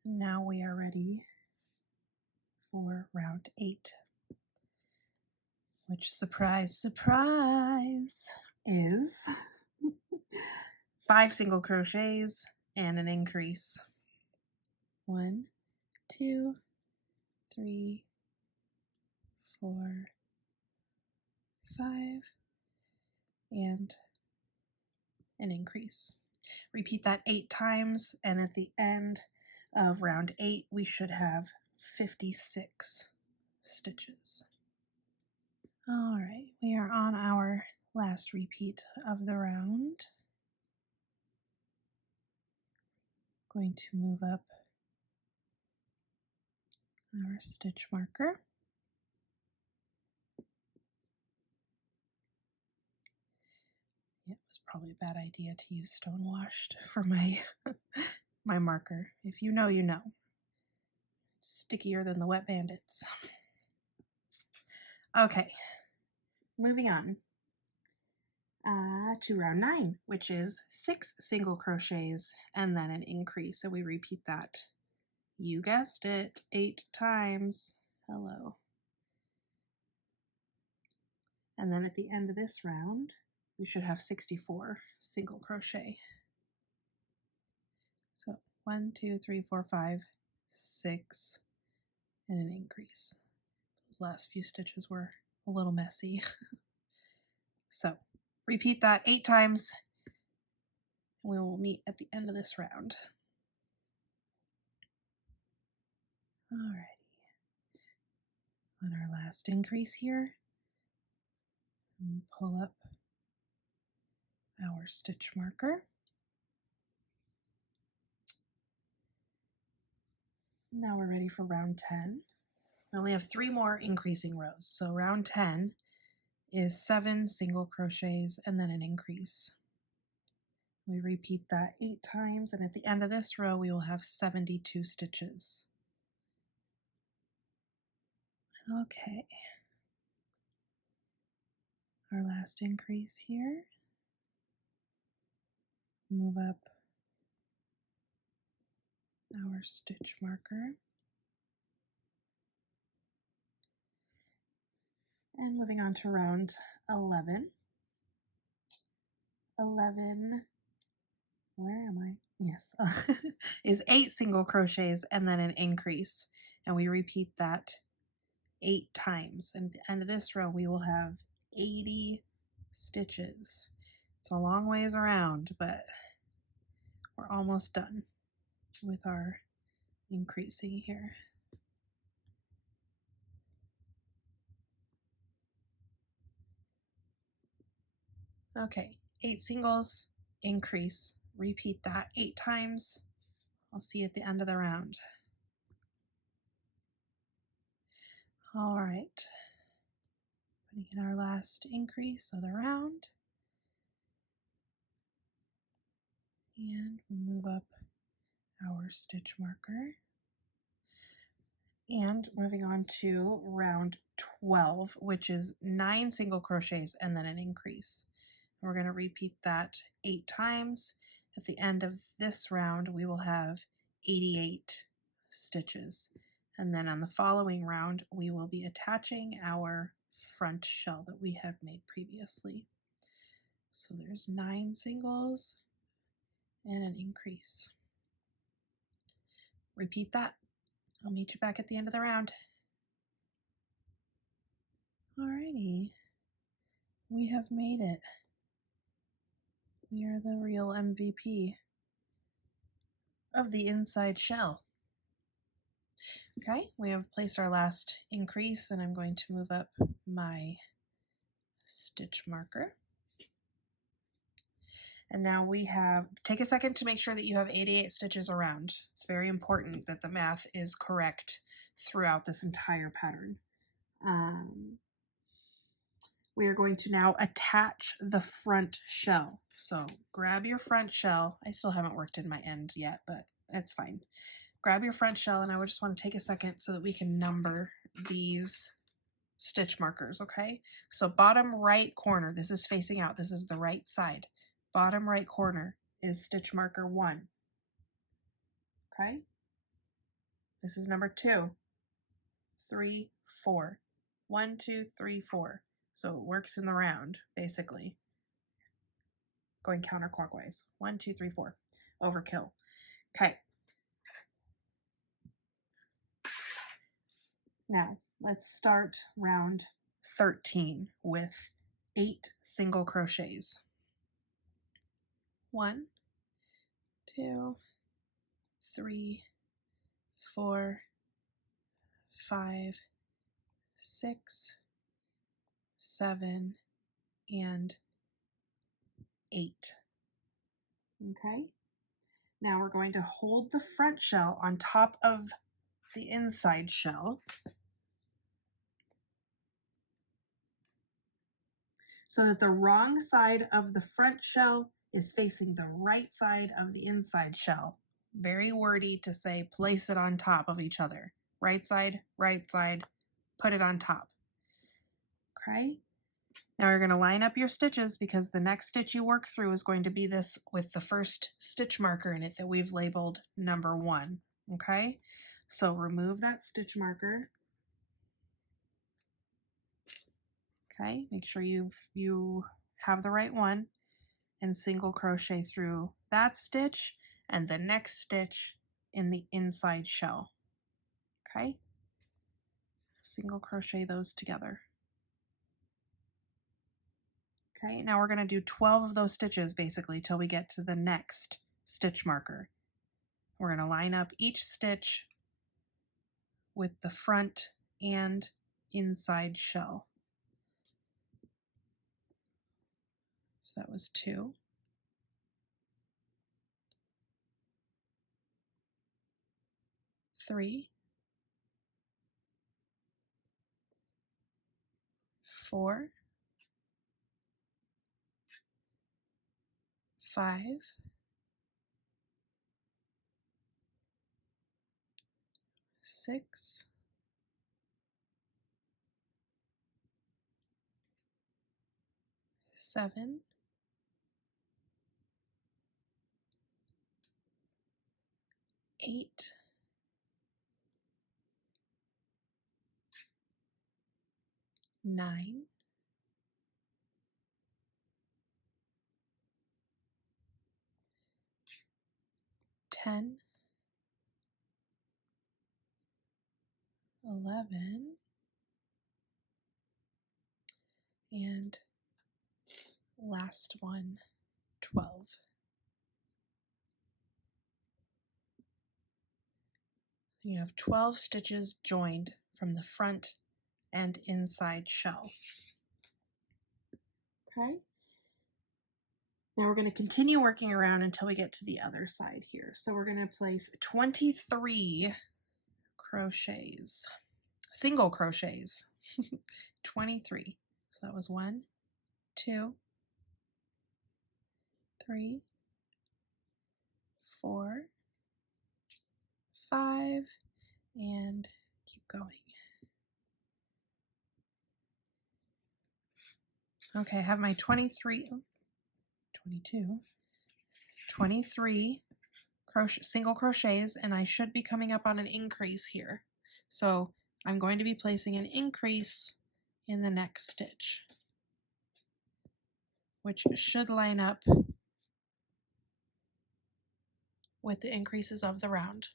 Now we are ready for round 8, which, surprise, surprise, is 5 single crochets and an increase. 1, 2, 3, 4, 5, and an increase. Repeat that 8 times, and at the end of round 8 we should have 56 stitches. All right, we are on our last repeat of the round. Going to move up our stitch marker. It was probably a bad idea to use Stonewashed for my my marker. If you know, you know. It's stickier than the Wet Bandits. Okay, moving on to round 9, which is 6 single crochets and then an increase. So we repeat that, you guessed it, 8 times. Hello. And then at the end of this round, we should have 64 single crochet. So 1, 2, 3, 4, 5, 6, and an increase. Those last few stitches were a little messy. So repeat that 8 times. We will meet at the end of this round. Alrighty. On our last increase here, pull up our stitch marker. Now we're ready for round 10, We only have 3 more increasing rows. So round 10 is 7 single crochets and then an increase. We repeat that 8 times, and at the end of this row we will have 72 stitches. Okay, our last increase here. Move up our stitch marker. And moving on to round 11. 11, where am I? Yes, is 8 single crochets and then an increase. And we repeat that 8 times. And at the end of this row, we will have 80 stitches. It's a long ways around, but we're almost done with our increasing here. Okay, 8 singles, increase, repeat that 8 times. I'll see you at the end of the round. All right, putting in our last increase of the round. And move up our stitch marker. And moving on to round 12, which is 9 single crochets and then an increase. We're going to repeat that 8 times. At the end of this round, we will have 88 stitches. And then on the following round, we will be attaching our front shell that we have made previously. So there's 9 singles and an increase. Repeat that. I'll meet you back at the end of the round. Alrighty, we have made it. We are the real MVP of the inside shell. Okay, we have placed our last increase, and I'm going to move up my stitch marker. And now we have, take a second to make sure that you have 88 stitches around. It's very important that the math is correct throughout this entire pattern. We are going to now attach the front shell. So grab your front shell. I still haven't worked in my end yet, but it's fine. Grab your front shell, and I would just want to take a second so that we can number these stitch markers, okay? So bottom right corner, this is facing out, this is the right side. Bottom right corner is stitch marker 1, okay? This is number 2, 3, 4. 1, 2, 3, 4. So it works in the round, basically. Going counterclockwise. 1, 2, 3, 4. Overkill. Okay. Now, let's start round 13 with 8 single crochets. 1, 2, 3, 4, 5, 6, 7, and 8. Okay? Now we're going to hold the front shell on top of the inside shell. So that the wrong side of the front shell is facing the right side of the inside shell. Very wordy to say place it on top of each other. Right side, put it on top. Okay? Now you're going to line up your stitches because the next stitch you work through is going to be this with the first stitch marker in it that we've labeled number 1. Okay? So remove that stitch marker. Okay, make sure you have the right one, and single crochet through that stitch and the next stitch in the inside shell. Okay, single crochet those together. Okay, now we're going to do 12 of those stitches basically till we get to the next stitch marker. We're going to line up each stitch with the front and inside shell. So that was 2. 3, 4, 5, 6, 7, 8, 9, 10, 11, and last one, 12. You have 12 stitches joined from the front and inside shell. Okay. Now we're going to continue working around until we get to the other side here. So we're going to place 23 crochets, single crochets, 23. So that was 1, 2, 3, 4, 5, and keep going. Okay, I have my 23 single crochets, and I should be coming up on an increase here. So I'm going to be placing an increase in the next stitch, which should line up with the increases of the round.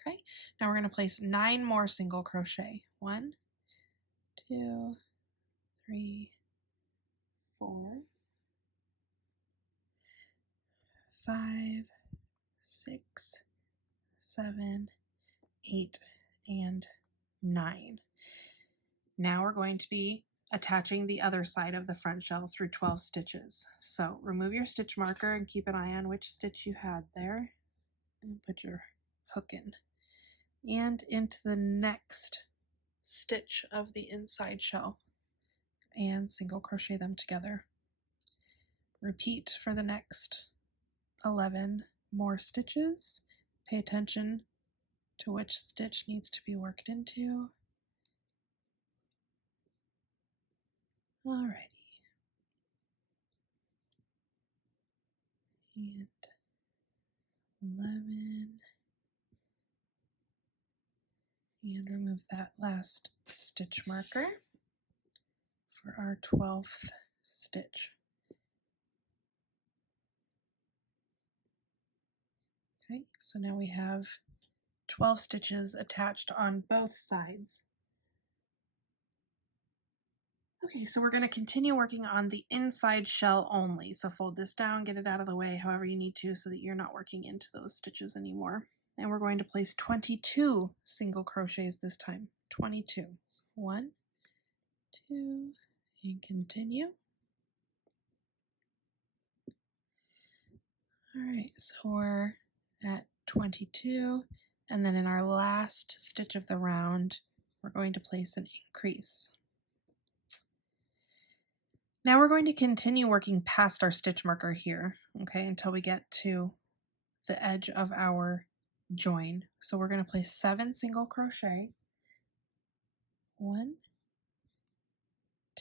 Okay, now we're going to place 9 more single crochet. 1, 2, 3, 4, 5, 6, 7, 8, and 9. Now we're going to be attaching the other side of the front shell through 12 stitches. So remove your stitch marker and keep an eye on which stitch you had there, and put your hook in and into the next stitch of the inside shell and single crochet them together. Repeat for the next 11 more stitches. Pay attention to which stitch needs to be worked into. Alrighty. And 11. And remove that last stitch marker for our 12th stitch. Okay, so now we have 12 stitches attached on both sides. Okay, so we're going to continue working on the inside shell only. So fold this down, get it out of the way however you need to so that you're not working into those stitches anymore. And we're going to place 22 single crochets this time. 22. So 1, 2, and continue. Alright, so we're at 22, and then in our last stitch of the round, we're going to place an increase. Now we're going to continue working past our stitch marker here, okay, until we get to the edge of our join. So we're going to place 7 single crochet. 1,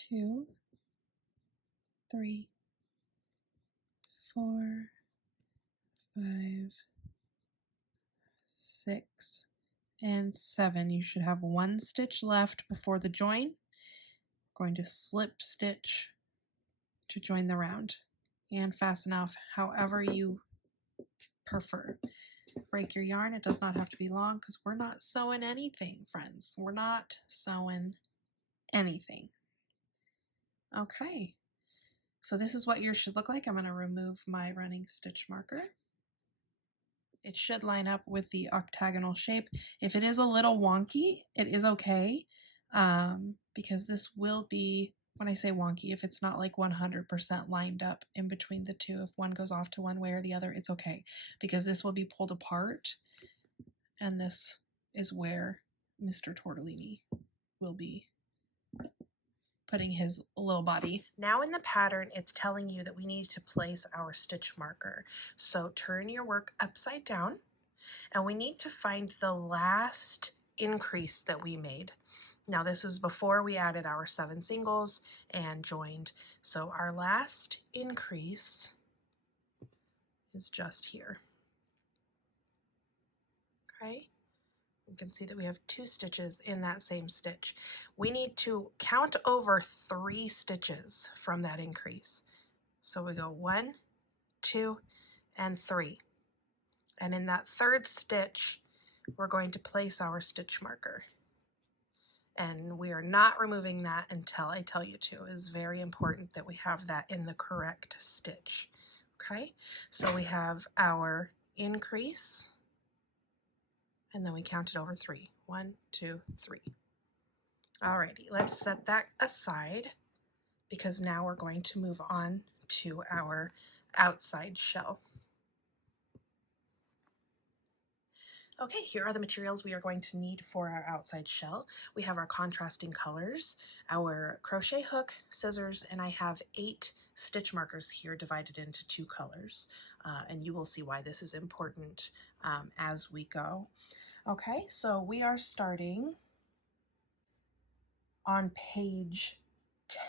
2, 3, 4, 5, 6, and 7. You should have 1 stitch left before the join. We're going to slip stitch to join the round and fasten off however you prefer. Break your yarn. It does not have to be long because we're not sewing anything, friends. We're not sewing anything. Okay, so this is what yours should look like. I'm going to remove my running stitch marker. It should line up with the octagonal shape. If it is a little wonky, it is okay, because this will be, when I say wonky, if it's not like 100% lined up in between the two, if one goes off to one way or the other, it's okay, because this will be pulled apart, and this is where Mr. Tortellini will be putting his little body. Now in the pattern, it's telling you that we need to place our stitch marker. So turn your work upside down, and we need to find the last increase that we made. Now this is before we added our 7 singles and joined. So our last increase is just here. Okay, you can see that we have 2 stitches in that same stitch. We need to count over 3 stitches from that increase. So we go 1, 2, and 3. And in that 3rd stitch, we're going to place our stitch marker. And we are not removing that until I tell you to. It is very important that we have that in the correct stitch. Okay, so we have our increase, and then we count it over 3. 1, 2, 3. Alrighty, let's set that aside because now we're going to move on to our outside shell. Okay, here are the materials we are going to need for our outside shell. We have our contrasting colors, our crochet hook, scissors, and I have 8 stitch markers here divided into 2 colors. And you will see why this is important as we go. Okay, so we are starting on page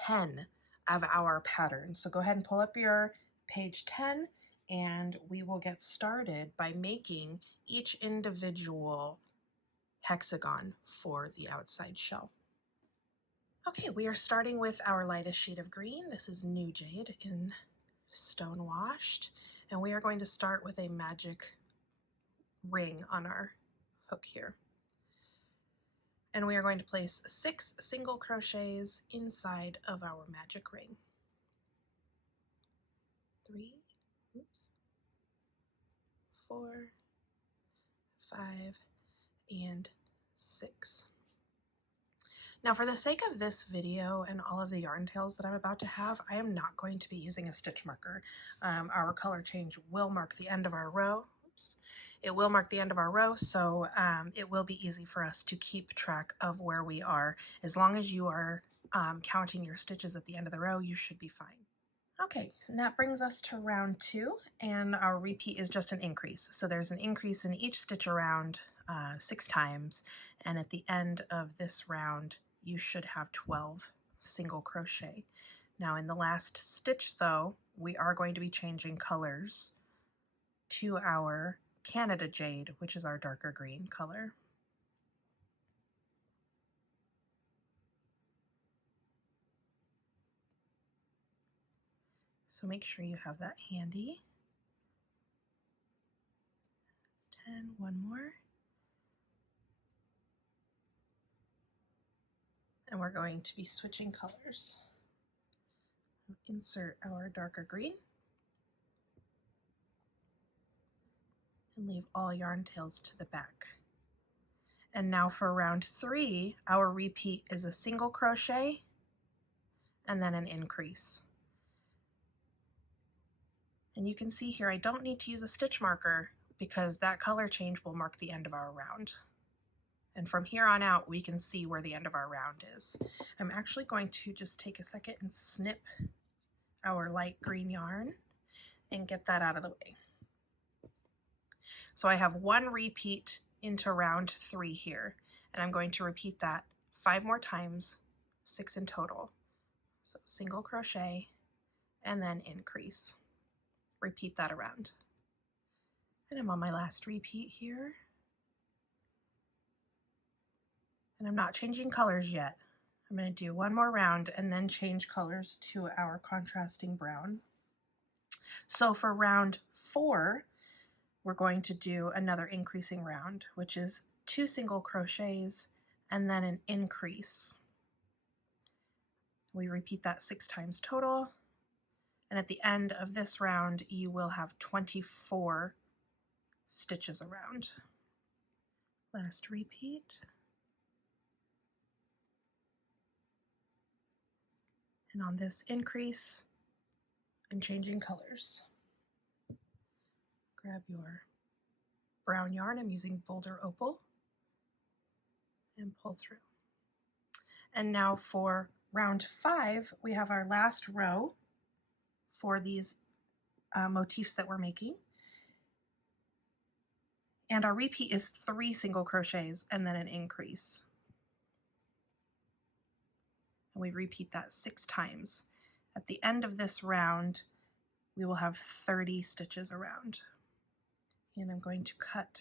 10 of our pattern. So go ahead and pull up your page 10 and we will get started by making each individual hexagon for the outside shell. Okay, we are starting with our lightest shade of green. This is New Jade in Stonewashed, and we are going to start with a magic ring on our hook here. And we are going to place 6 single crochets inside of our magic ring. 3, 4, 5, and 6. Now for the sake of this video and all of the yarn tails that I'm about to have, I am not going to be using a stitch marker. Our color change will mark the end of our row. Oops. It will mark the end of our row, so it will be easy for us to keep track of where we are. As long as you are counting your stitches at the end of the row, you should be fine. Okay, and that brings us to round 2, and our repeat is just an increase. So there's an increase in each stitch around 6 times, and at the end of this round, you should have 12 single crochet. Now in the last stitch though, we are going to be changing colors to our Canada Jade, which is our darker green color. So make sure you have that handy. That's 10, one more. And we're going to be switching colors. Insert our darker green and leave all yarn tails to the back. And now for round 3, our repeat is a single crochet and then an increase. And you can see here I don't need to use a stitch marker because that color change will mark the end of our round. And from here on out, we can see where the end of our round is. I'm actually going to just take a second and snip our light green yarn and get that out of the way. So I have 1 repeat into round 3 here, and I'm going to repeat that 5 more times, 6 in total. So single crochet and then increase. Repeat that around. And I'm on my last repeat here. And I'm not changing colors yet. I'm going to do 1 more round and then change colors to our contrasting brown. So for round 4, we're going to do another increasing round, which is 2 single crochets and then an increase. We repeat that 6 times total. And at the end of this round, you will have 24 stitches around. Last repeat. And on this increase, I'm changing colors. Grab your brown yarn, I'm using Boulder Opal, and pull through. And now for round 5, we have our last row for these motifs that we're making. And our repeat is 3 single crochets and then an increase. And we repeat that 6 times. At the end of this round, we will have 30 stitches around. And I'm going to cut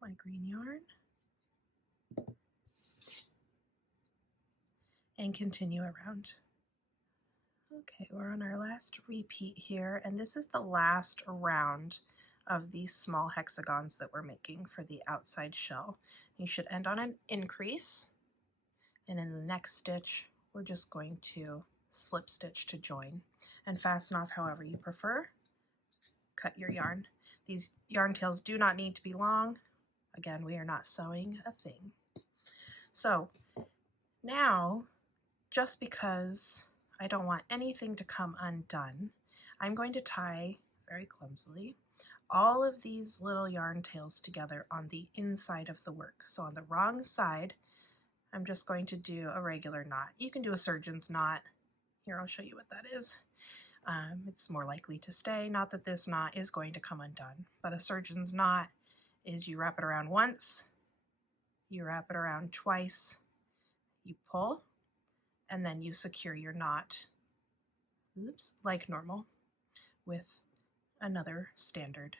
my green yarn and continue around. Okay, we're on our last repeat here, and this is the last round of these small hexagons that we're making for the outside shell. You should end on an increase, and in the next stitch, we're just going to slip stitch to join and fasten off however you prefer. Cut your yarn. These yarn tails do not need to be long. Again, we are not sewing a thing. So now, just because I don't want anything to come undone, I'm going to tie, very clumsily, all of these little yarn tails together on the inside of the work. So on the wrong side, I'm just going to do a regular knot. You can do a surgeon's knot. Here, I'll show you what that is. It's more likely to stay. Not that this knot is going to come undone, but a surgeon's knot is you wrap it around once, you wrap it around twice, you pull, and then you secure your knot, oops, like normal, with another standard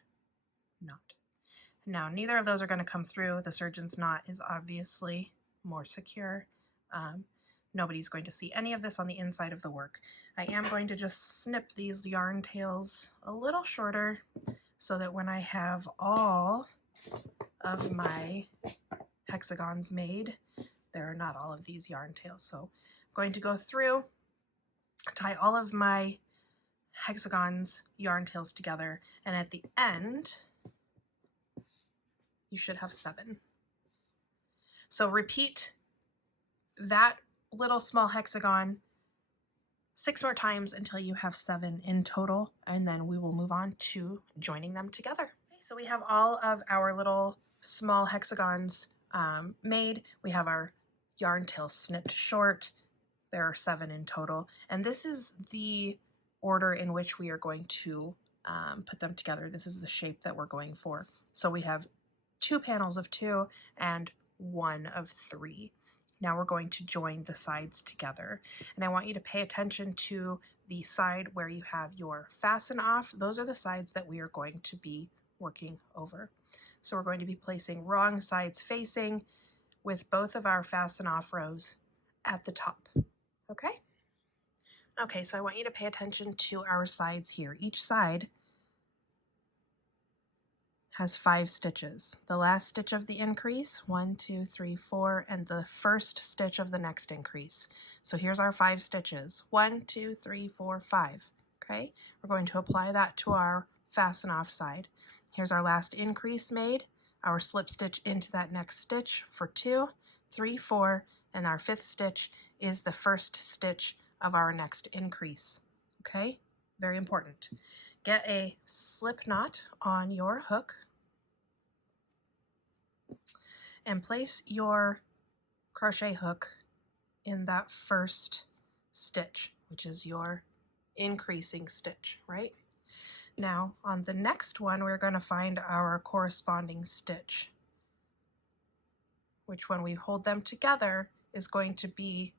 knot. Now, neither of those are going to come through. The surgeon's knot is obviously more secure. Nobody's going to see any of this on the inside of the work. I am going to just snip these yarn tails a little shorter so that when I have all of my hexagons made, there are not all of these yarn tails. So I'm going to go through, tie all of my hexagons yarn tails together, and at the end, you should have 7. So repeat that little small hexagon 6 more times until you have 7 in total, and then we will move on to joining them together. Okay, so we have all of our little small hexagons made. We have our yarn tails snipped short. There are 7 in total, and this is the order in which we are going to put them together. This is the shape that we're going for. So we have 2 panels of 2 and 1 of 3. Now we're going to join the sides together. And I want you to pay attention to the side where you have your fasten off. Those are the sides that we are going to be working over. So we're going to be placing wrong sides facing with both of our fasten off rows at the top. Okay? Okay, so I want you to pay attention to our sides here. Each side has 5 stitches. The last stitch of the increase, 1, 2, 3, 4, and the first stitch of the next increase. So here's our 5 stitches, 1, 2, 3, 4, 5. Okay, we're going to apply that to our fasten off side. Here's our last increase made, our slip stitch into that next stitch for 2, 3, 4, and our 5th stitch is the first stitch of our next increase. Okay, very important. Get a slip knot on your hook and place your crochet hook in that first stitch, which is your increasing stitch, right? Now, on the next one, we're going to find our corresponding stitch, which when we hold them together is going to be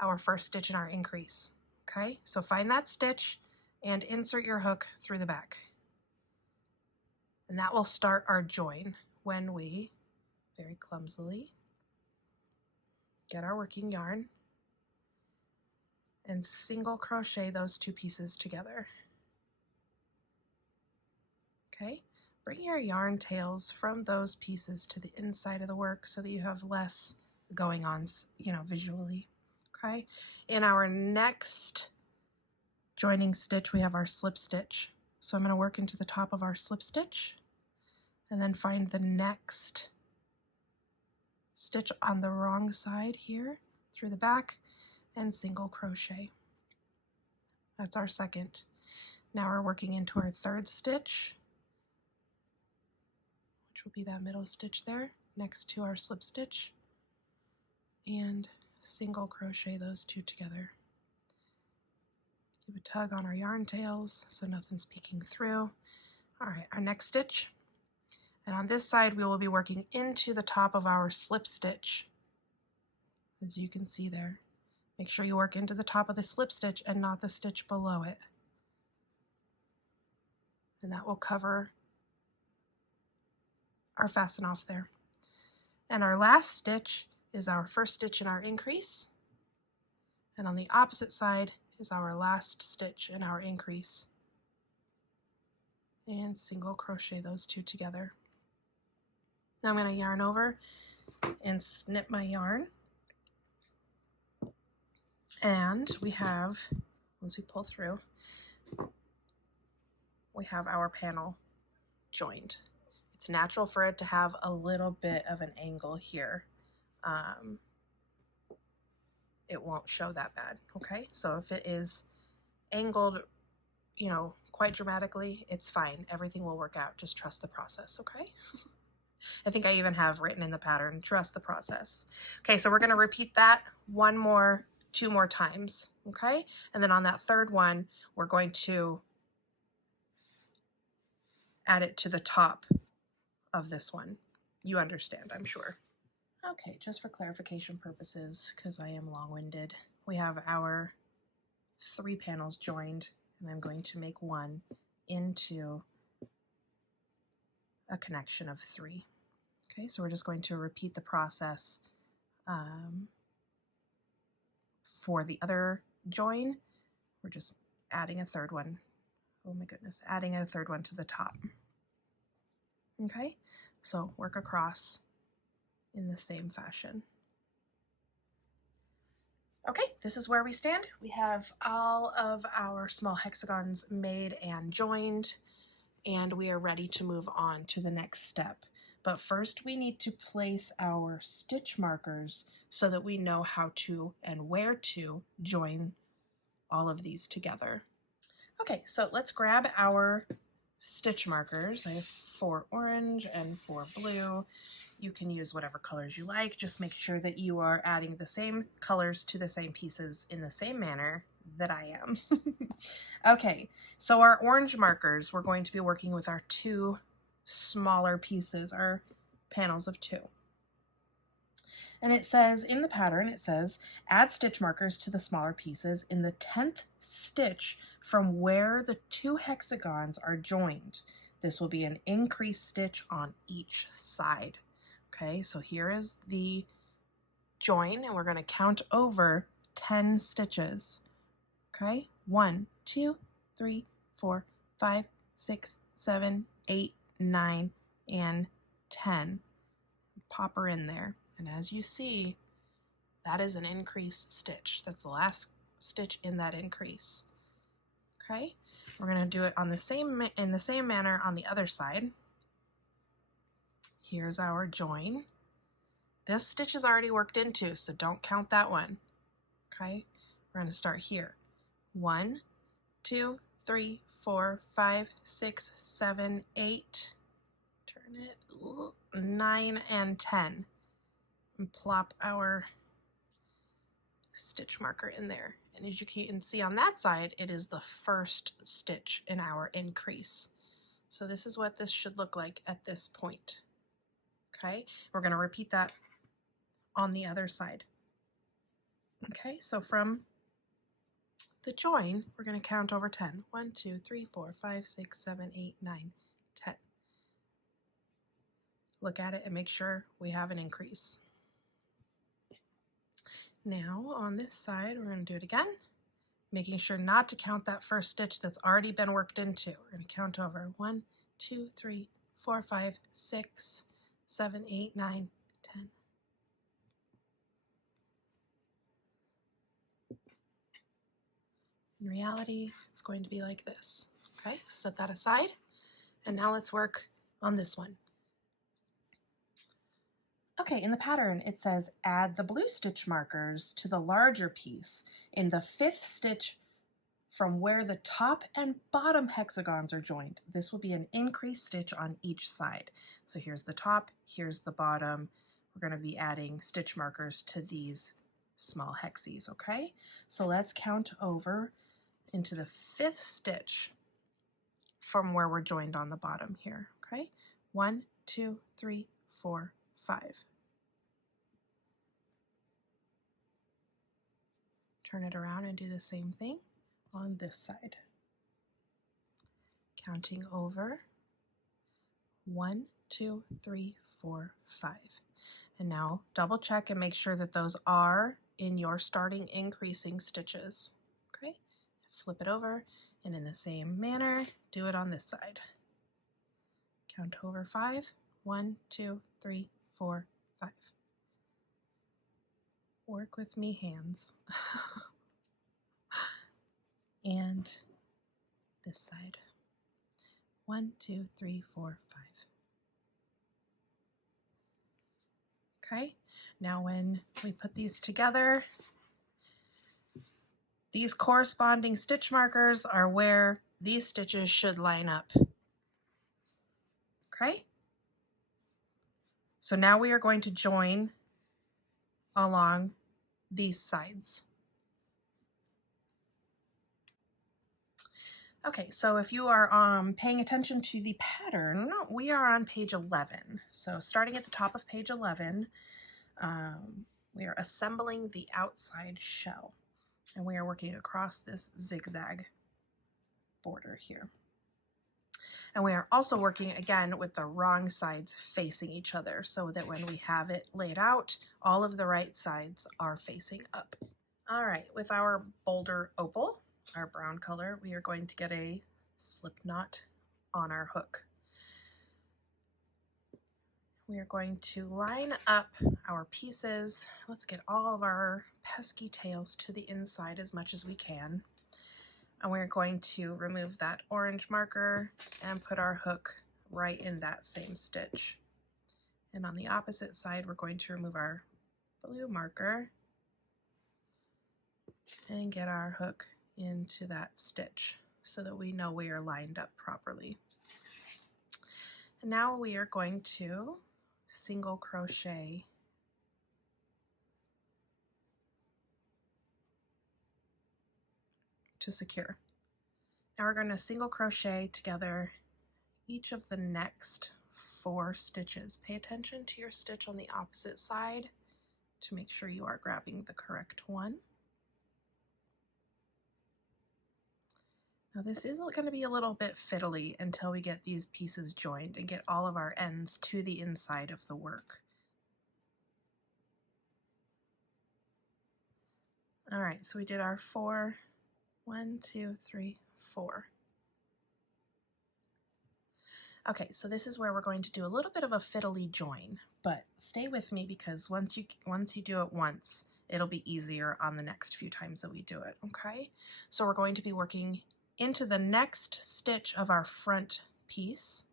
our first stitch in our increase. Okay, so find that stitch and insert your hook through the back. And that will start our join when we, very clumsily, get our working yarn and single crochet those 2 pieces together. Okay, bring your yarn tails from those pieces to the inside of the work so that you have less going on, visually. Okay, in our next joining stitch, we have our slip stitch. So I'm going to work into the top of our slip stitch and then find the next stitch on the wrong side here through the back and single crochet. That's our second. Now we're working into our 3rd stitch, which will be that middle stitch there next to our slip stitch, and single crochet those two together. Give a tug on our yarn tails so nothing's peeking through. All right, our next stitch. And on this side, we will be working into the top of our slip stitch. As you can see there, make sure you work into the top of the slip stitch and not the stitch below it. And that will cover our fasten off there. And our last stitch is our first stitch in our increase. And on the opposite side is our last stitch in our increase. And single crochet those two together. Now I'm going to yarn over and snip my yarn. And we have, once we pull through, we have our panel joined. It's natural for it to have a little bit of an angle here. It won't show that bad, okay? So if it is angled, you know, quite dramatically, it's fine. Everything will work out. Just trust the process, okay? I think I even have written in the pattern, trust the process. Okay, so we're gonna repeat that two more times, okay? And then on that third one, we're going to add it to the top of this one. You understand, I'm sure. Okay, just for clarification purposes, because I am long-winded, we have our 3 panels joined, and I'm going to make one into a connection of 3. Okay, so we're just going to repeat the process for the other join. We're just adding a third one. Oh my goodness, adding a third one to the top. Okay, so work across in the same fashion. Okay, this is where we stand. We have all of our small hexagons made and joined, and we are ready to move on to the next step. But first we need to place our stitch markers so that we know how to and where to join all of these together. Okay, so let's grab our stitch markers. I have 4 orange and 4 blue. You can use whatever colors you like. Just make sure that you are adding the same colors to the same pieces in the same manner that I am. Okay, so our orange markers, we're going to be working with our 2 smaller pieces, our panels of 2. And it says in the pattern, it says, add stitch markers to the smaller pieces in the 10th stitch from where the 2 hexagons are joined. This will be an increased stitch on each side. Okay, so here is the join, and we're going to count over 10 stitches. Okay, 1, 2, 3, 4, 5, 6, 7, 8, 9, and 10. Pop her in there. And as you see, that is an increased stitch. That's the last stitch in that increase. Okay, we're going to do it on in the same manner on the other side. Here's our join. This stitch is already worked into, so don't count that one. Okay, we're going to start here. 1, 2, 3, 4, 5, 6, 7, 8. Turn it. 9 and 10. And plop our stitch marker in there. And as you can see on that side, it is the first stitch in our increase. So this is what this should look like at this point. Okay, we're going to repeat that on the other side. Okay, so from the join, we're going to count over 10. 1, 2, 3, 4, 5, 6, 7, 8, 9, 10. Look at it and make sure we have an increase. Now on this side, we're going to do it again, making sure not to count that first stitch that's already been worked into. We're going to count over 1, 2, 3, 4, 5, 6, 7, 8, 9, 10. In reality, it's going to be like this. Okay, set that aside. And now let's work on this one. Okay, in the pattern, it says add the blue stitch markers to the larger piece in the 5th stitch from where the top and bottom hexagons are joined. This will be an increased stitch on each side. So here's the top, here's the bottom. We're going to be adding stitch markers to these small hexies, okay? So let's count over into the 5th stitch from where we're joined on the bottom here, okay? 1, 2, 3, 4, 5. Turn it around and do the same thing on this side. Counting over 1, 2, 3, 4, 5. And now double check and make sure that those are in your starting increasing stitches. Okay, flip it over and in the same manner, do it on this side. Count over 5. 1, 2, 3, 4, 5. Work with me, hands. And this side. 1, 2, 3, 4, 5. Okay, now when we put these together, these corresponding stitch markers are where these stitches should line up. Okay, so now we are going to join along these sides. Okay, so if you are paying attention to the pattern, we are on page 11. So starting at the top of page 11, we are assembling the outside shell, and we are working across this zigzag border here. And we are also working again with the wrong sides facing each other so that when we have it laid out, all of the right sides are facing up. All right, with our boulder opal, our brown color, we are going to get a slip knot on our hook. We are going to line up our pieces. Let's get all of our pesky tails to the inside as much as we can. And we're going to remove that orange marker and put our hook right in that same stitch. And on the opposite side, we're going to remove our blue marker and get our hook into that stitch so that we know we are lined up properly. And now we are going to single crochet to secure. Now we're going to single crochet together each of the next 4 stitches. Pay attention to your stitch on the opposite side to make sure you are grabbing the correct one. Now this is going to be a little bit fiddly until we get these pieces joined and get all of our ends to the inside of the work. All right, so we did our 4. 1, 2, 3, 4. Okay, so this is where we're going to do a little bit of a fiddly join, but stay with me because once you do it once, it'll be easier on the next few times that we do it, okay? So we're going to be working into the next stitch of our front piece.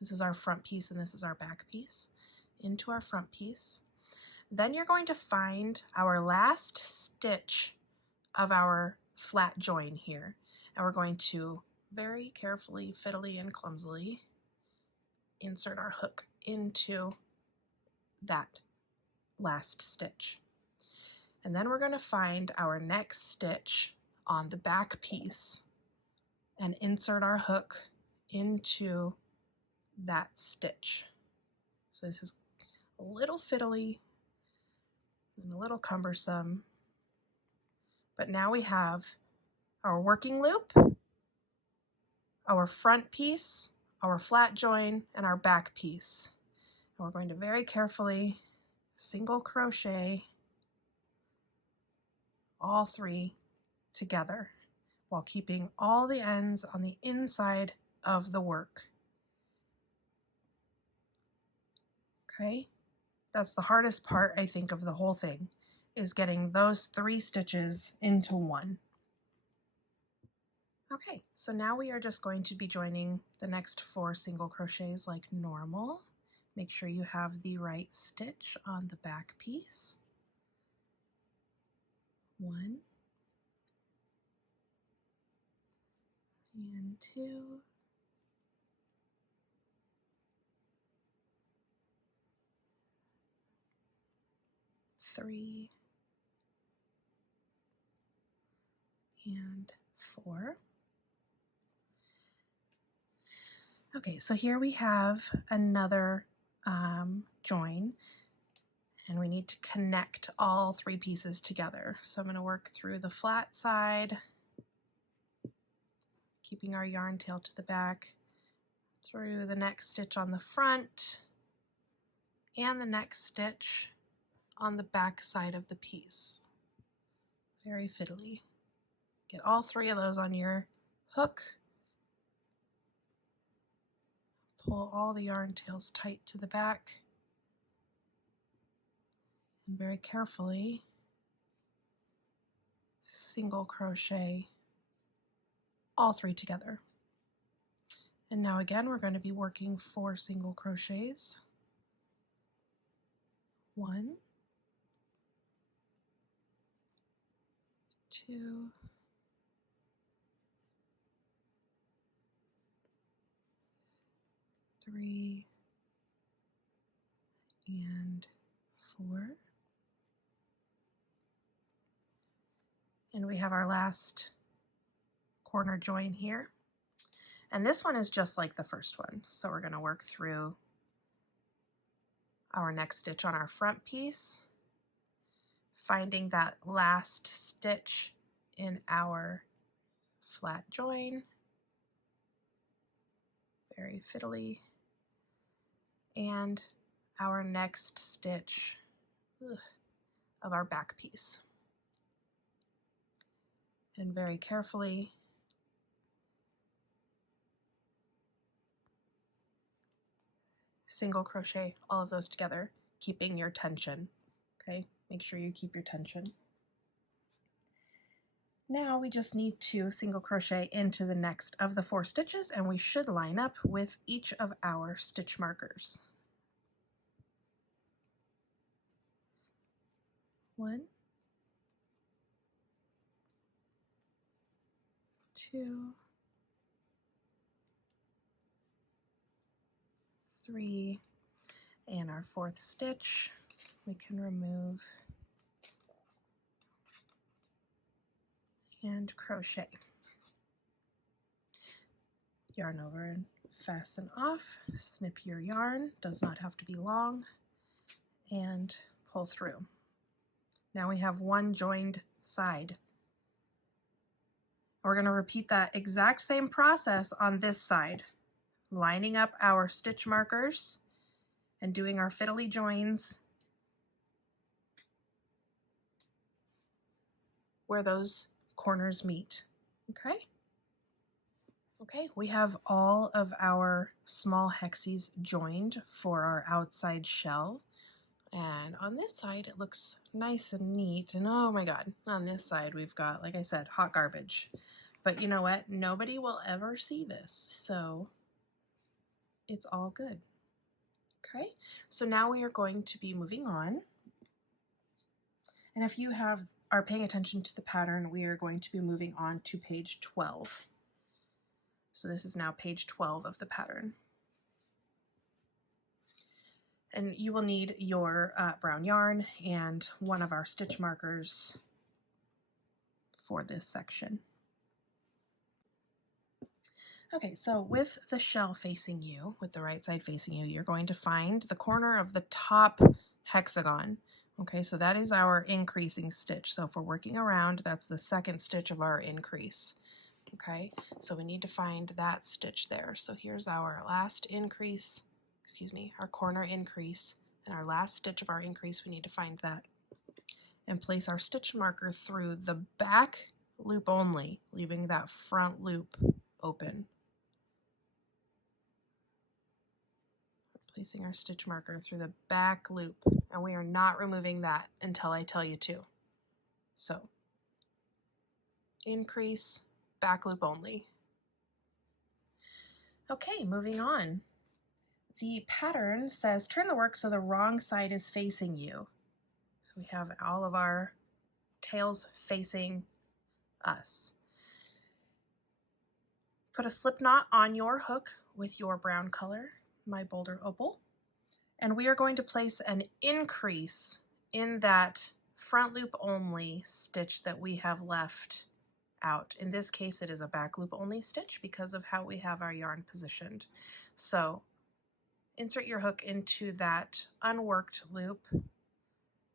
This is our front piece and this is our back piece. Into our front piece. Then you're going to find our last stitch of our flat join here, and we're going to very carefully, fiddly and clumsily insert our hook into that last stitch. And then we're going to find our next stitch on the back piece and insert our hook into that stitch. So this is a little fiddly and a little cumbersome, but now we have our working loop, our front piece, our flat join, and our back piece. And we're going to very carefully single crochet all 3 together while keeping all the ends on the inside of the work. Okay, that's the hardest part, I think, of the whole thing, is getting those 3 stitches into one. Okay, so now we are just going to be joining the next 4 single crochets like normal. Make sure you have the right stitch on the back piece. 1 and 2. 3 and 4. Okay, so here we have another join, and we need to connect all 3 pieces together. So I'm going to work through the flat side, keeping our yarn tail to the back, through the next stitch on the front, and the next stitch on the back side of the piece. Very fiddly. Get all 3 of those on your hook. Pull all the yarn tails tight to the back, and very carefully single crochet all 3 together. And now again, we're going to be working 4 single crochets. 1, 2, 3, and 4. And we have our last corner join here. And this one is just like the first one. So we're going to work through our next stitch on our front piece, finding that last stitch in our flat join, very fiddly, and our next stitch of our back piece. And very carefully single crochet all of those together, keeping your tension. Okay, make sure you keep your tension. Now we just need to single crochet into the next of the 4 stitches, and we should line up with each of our stitch markers. 1, 2, 3, and our 4th stitch we can remove and crochet. Yarn over and fasten off, snip your yarn, does not have to be long, and pull through. Now we have 1 joined side. We're going to repeat that exact same process on this side, lining up our stitch markers and doing our fiddly joins where those corners meet. Okay? Okay, we have all of our small hexies joined for our outside shell. And on this side, it looks nice and neat. And oh my God, on this side, we've got, like I said, hot garbage. But you know what? Nobody will ever see this. So it's all good. Okay, so now we are going to be moving on. And if you are paying attention to the pattern, we are going to be moving on to page 12. So this is now page 12 of the pattern. And you will need your brown yarn and one of our stitch markers for this section. Okay, so with the shell facing you, with the right side facing you, you're going to find the corner of the top hexagon. Okay, so that is our increasing stitch. So if we're working around, that's the 2nd stitch of our increase. Okay, so we need to find that stitch there. So here's our last increase, our corner increase, and our last stitch of our increase, we need to find that. And place our stitch marker through the back loop only, leaving that front loop open. Placing our stitch marker through the back loop, and we are not removing that until I tell you to. So, increase, back loop only. Okay, moving on. The pattern says turn the work so the wrong side is facing you. So we have all of our tails facing us. Put a slip knot on your hook with your brown color, my Boulder Opal, and we are going to place an increase in that front loop only stitch that we have left out. In this case, it is a back loop only stitch because of how we have our yarn positioned. So insert your hook into that unworked loop,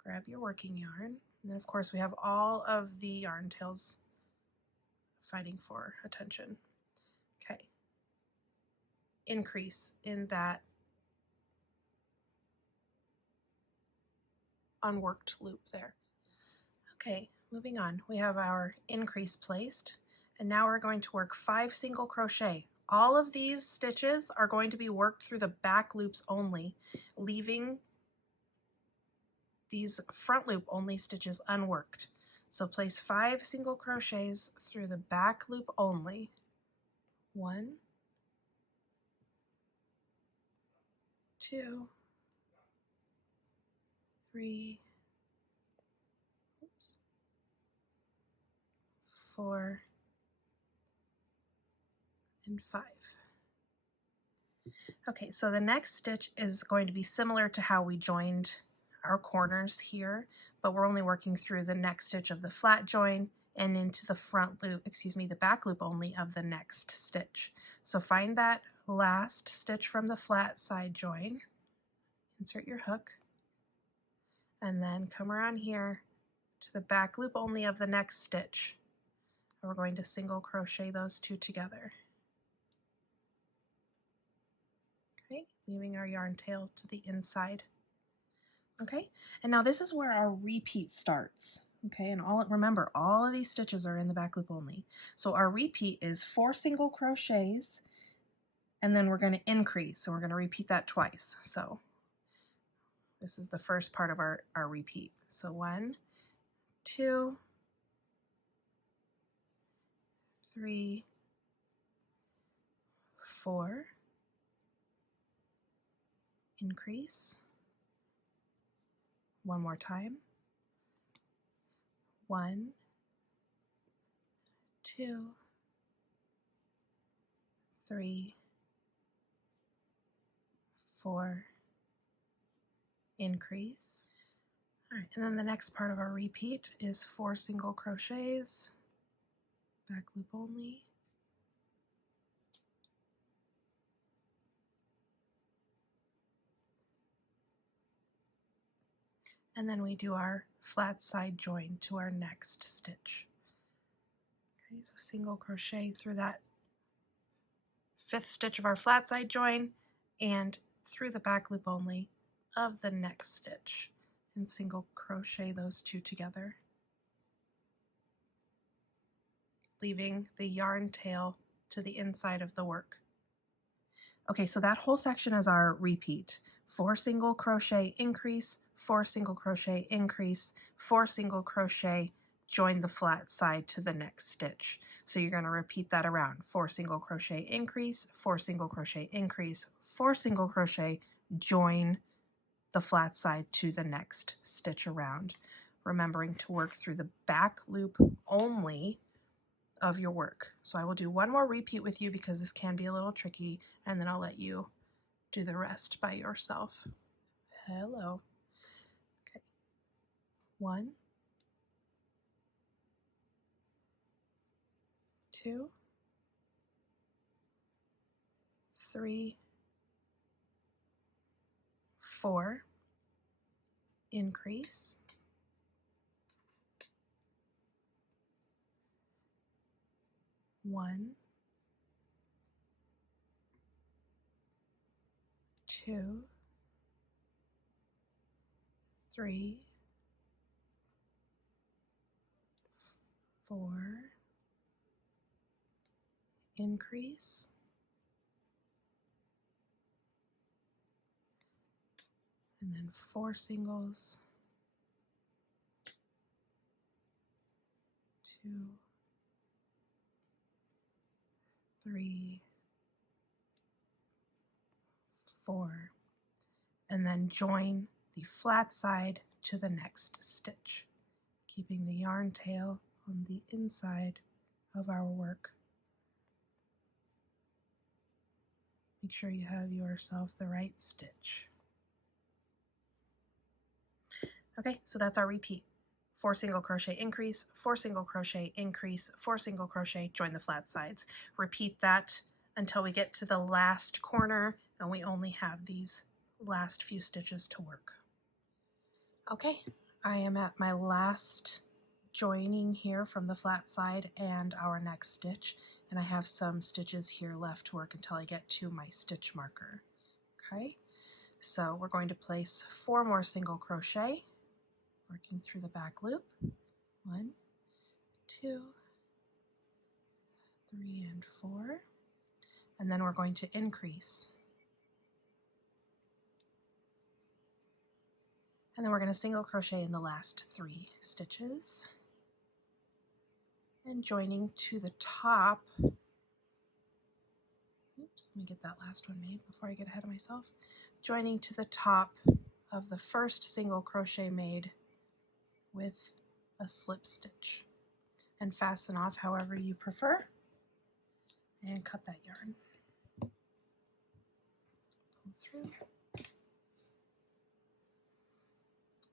grab your working yarn, and then of course we have all of the yarn tails fighting for attention. Okay, increase in that unworked loop there. Okay, moving on, we have our increase placed, and now we're going to work 5 single crochet. All of these stitches are going to be worked through the back loops only, leaving these front loop only stitches unworked. So place 5 single crochets through the back loop only. 1, 2, 3, 4, and 5. Okay, so the next stitch is going to be similar to how we joined our corners here, but we're only working through the next stitch of the flat join and into the front loop, the back loop only of the next stitch. So find that last stitch from the flat side join, insert your hook, and then come around here to the back loop only of the next stitch. And we're going to single crochet those two together. Okay, leaving our yarn tail to the inside. Okay, and now this is where our repeat starts. Okay, and remember, all of these stitches are in the back loop only. So our repeat is 4 single crochets, and then we're going to increase. So we're going to repeat that twice. So this is the first part of our repeat. So 1, 2, 3, 4, increase. One more time. 1, 2, 3, 4, increase. All right, and then the next part of our repeat is 4 single crochets, back loop only. And then we do our flat side join to our next stitch. Okay, so single crochet through that 5th stitch of our flat side join and through the back loop only of the next stitch, and single crochet those two together, leaving the yarn tail to the inside of the work. Okay, so that whole section is our repeat. 4 single crochet, increase, 4 single crochet, increase, 4 single crochet, join the flat side to the next stitch. So you're going to repeat that around. 4 single crochet, increase, 4 single crochet, increase, 4 single crochet, join the flat side to the next stitch around, remembering to work through the back loop only of your work. So I will do one more repeat with you because this can be a little tricky, and then I'll let you do the rest by yourself. Hello. Okay. 1, 2, 3, 4, increase, 1, 2, 3, 4, increase, and then 4 singles, 2, 3, 4, and then join the flat side to the next stitch, keeping the yarn tail on the inside of our work. Make sure you have yourself the right stitch. Okay, so that's our repeat. 4 single crochet, increase, 4 single crochet, increase, 4 single crochet, join the flat sides. Repeat that until we get to the last corner and we only have these last few stitches to work. Okay, I am at my last joining here from the flat side and our next stitch, and I have some stitches here left to work until I get to my stitch marker. Okay, so we're going to place 4 more single crochet, working through the back loop. 1, 2, 3, and 4, and then we're going to increase. And then we're going to single crochet in the last 3 stitches and joining to the top. Oops, let me get that last one made before I get ahead of myself. Joining to the top of the first single crochet made with a slip stitch, and fasten off however you prefer and cut that yarn. Pull through.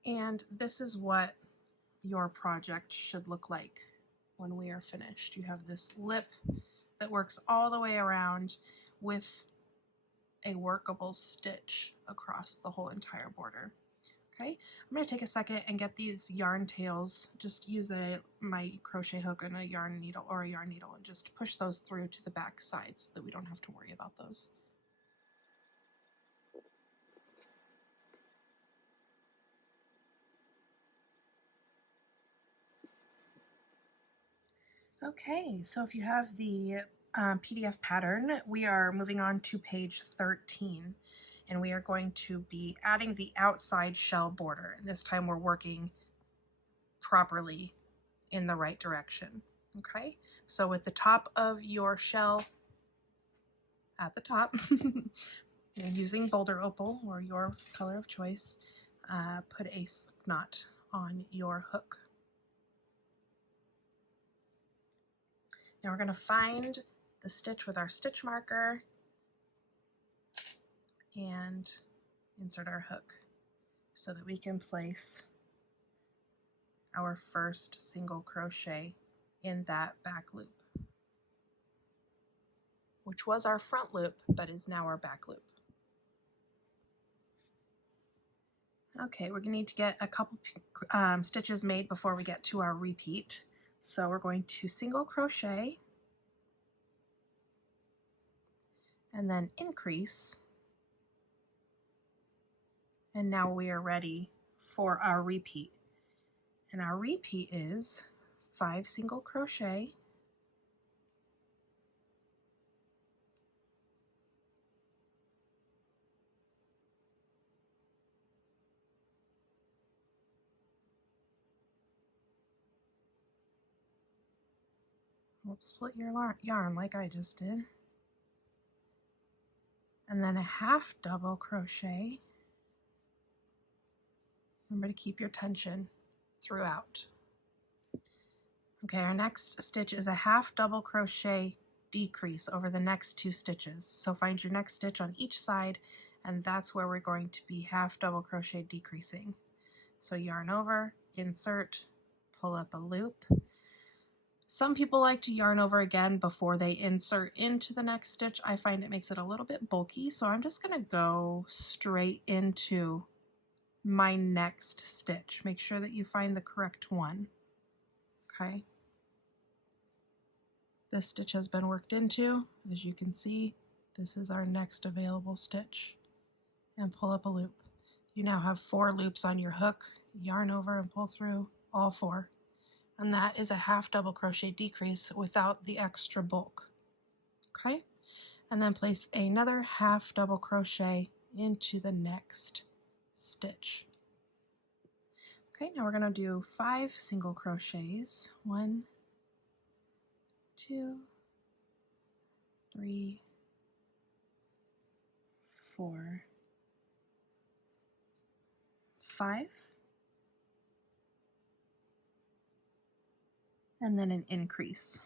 And this is what your project should look like when we are finished. You have this lip that works all the way around with a workable stitch across the whole entire border. Okay, I'm going to take a second and get these yarn tails. Just use my crochet hook and a yarn needle and just push those through to the back side so that we don't have to worry about those. Okay, so if you have the PDF pattern, we are moving on to page 13, and we are going to be adding the outside shell border. And this time we're working properly in the right direction. Okay, so with the top of your shell at the top, you're using Boulder Opal or your color of choice, put a slip knot on your hook. Now we're going to find the stitch with our stitch marker and insert our hook so that we can place our first single crochet in that back loop, which was our front loop but is now our back loop. Okay, we're going to need to get a couple stitches made before we get to our repeat. So we're going to single crochet and then increase, and now we are ready for our repeat. And our repeat is 5 single crochet, let's split your yarn like I just did, and then a half double crochet. Remember to keep your tension throughout. Okay, our next stitch is a half double crochet decrease over the next 2 stitches. So find your next stitch on each side, and that's where we're going to be half double crochet decreasing. So yarn over, insert, pull up a loop. Some people like to yarn over again before they insert into the next stitch. I find it makes it a little bit bulky, so I'm just going to go straight into my next stitch. Make sure that you find the correct one. Okay. This stitch has been worked into. As you can see, this is our next available stitch. And pull up a loop. You now have 4 loops on your hook. Yarn over and pull through all 4. And that is a half double crochet decrease without the extra bulk. Okay? And then place another half double crochet into the next stitch. Okay, now we're going to do 5 single crochets. 1, 2, 3, 4, 5, and then an increase.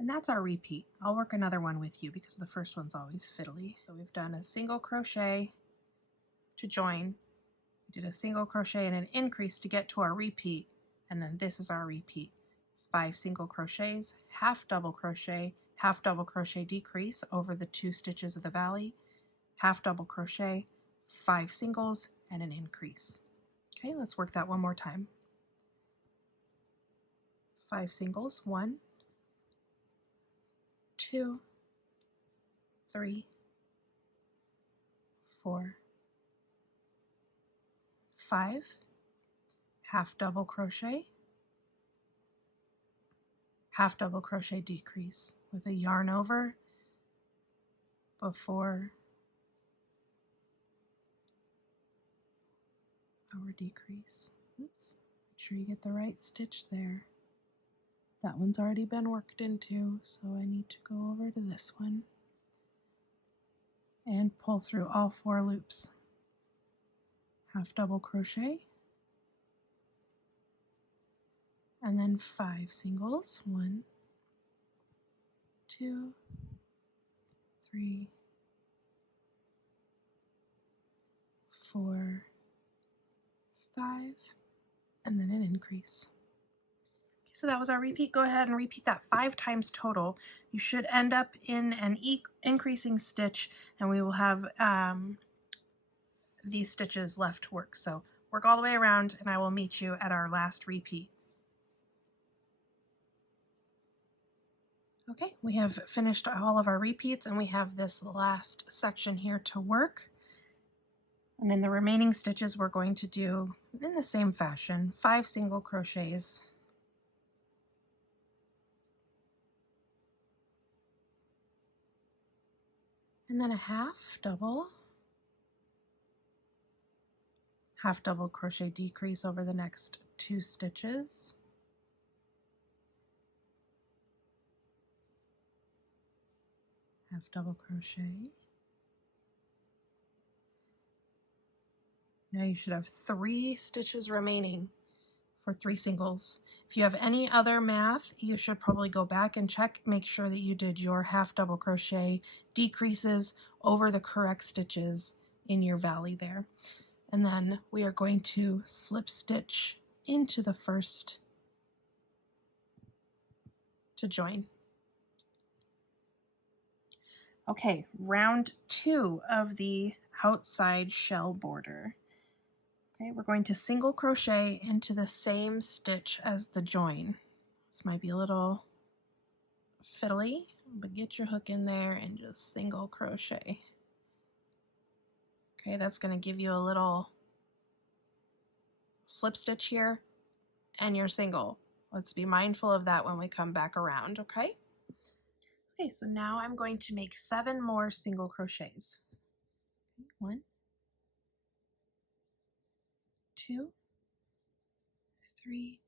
And that's our repeat. I'll work another one with you because the first one's always fiddly. So we've done a single crochet to join, We did a single crochet and an increase to get to our repeat, and then this is our repeat. 5 single crochets, half double crochet decrease over the 2 stitches of the valley, half double crochet, 5 singles, and an increase. Okay, let's work that one more time. 5 singles, 1, 2, 3, 4, 5, half double crochet, half double crochet decrease with a yarn over before our decrease. Oops, make sure you get the right stitch there. That one's already been worked into, so I need to go over to this one and pull through all 4 loops. Half double crochet, and then 5 singles, 1, 2, 3, 4, 5, and then an increase. Okay, so that was our repeat. Go ahead and repeat that 5 times total. You should end up in an increasing stitch, and we will have these stitches left to work. So work all the way around, and I will meet you at our last repeat. Okay, we have finished all of our repeats, and we have this last section here to work. And in the remaining stitches, we're going to do in the same fashion, 5 single crochets, and then a half double crochet decrease over the next 2 stitches, half double crochet. Now you should have 3 stitches remaining for 3 singles. If you have any other math, you should probably go back and check, make sure that you did your half double crochet decreases over the correct stitches in your valley there. And then we are going to slip stitch into the first to join. Okay, round 2 of the outside shell border. Okay, we're going to single crochet into the same stitch as the join. This might be a little fiddly, but get your hook in there and just single crochet. Okay, that's going to give you a little slip stitch here and your single. Let's be mindful of that when we come back around, okay? Okay, so now I'm going to make 7 more single crochets. 1, 2, 3,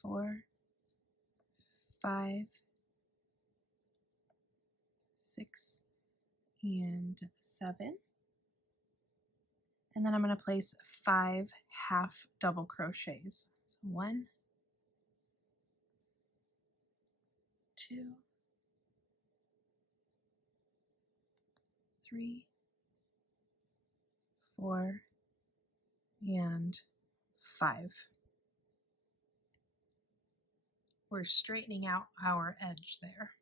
4, 5, 6, and 7. And then I'm going to place 5 half double crochets. So 1, 2, 3, 4, and 5. We're straightening out our edge there.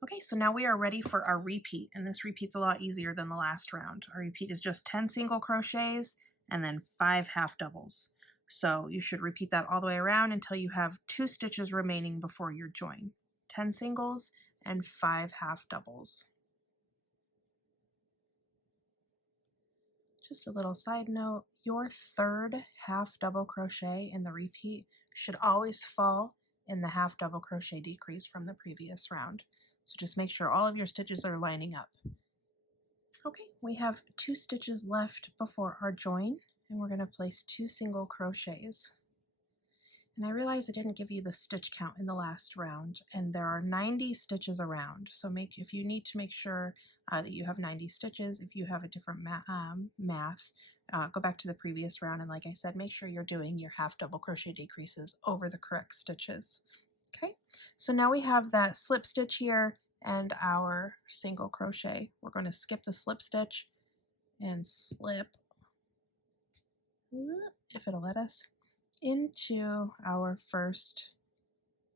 Okay, so now we are ready for our repeat, and this repeat's a lot easier than the last round. Our repeat is just 10 single crochets and then 5 half doubles. So you should repeat that all the way around until you have 2 stitches remaining before your join. 10 singles and 5 half doubles. Just a little side note, your 3rd half double crochet in the repeat should always fall in the half double crochet decrease from the previous round. So just make sure all of your stitches are lining up. Okay, we have 2 stitches left before our join, and we're going to place 2 single crochets. And I realize I didn't give you the stitch count in the last round, and there are 90 stitches around. So if you need to make sure that you have 90 stitches, if you have a different math, go back to the previous round, and like I said, make sure you're doing your half double crochet decreases over the correct stitches. Okay, so now we have that slip stitch here and our single crochet. We're going to skip the slip stitch and slip, if it'll let us, into our first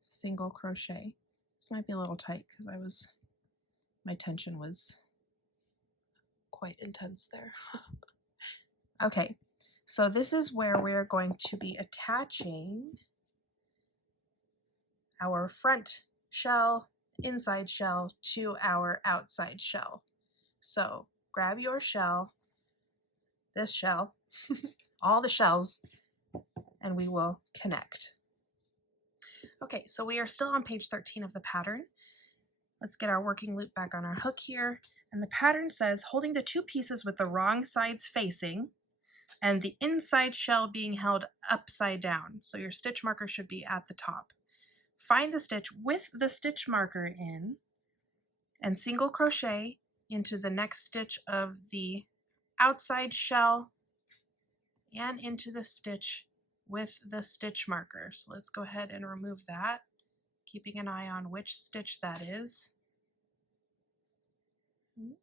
single crochet. This might be a little tight because my tension was quite intense there. Okay, so this is where we're going to be attaching our front shell, inside shell to our outside shell. So grab your shell, this shell, all the shells, and we will connect. Okay, so we are still on page 13 of the pattern. Let's get our working loop back on our hook here. And the pattern says, holding the two pieces with the wrong sides facing and the inside shell being held upside down. So your stitch marker should be at the top. Find the stitch with the stitch marker in and single crochet into the next stitch of the outside shell and into the stitch with the stitch marker. So let's go ahead and remove that, keeping an eye on which stitch that is.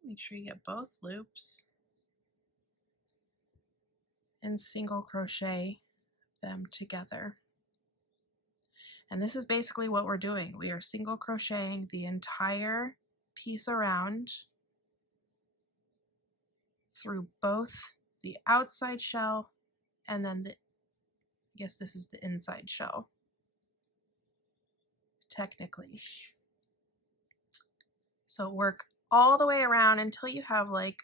Make sure you get both loops and single crochet them together. And this is basically what we're doing. We are single crocheting the entire piece around through both the outside shell and then I guess this is the inside shell, technically. So work all the way around until you have like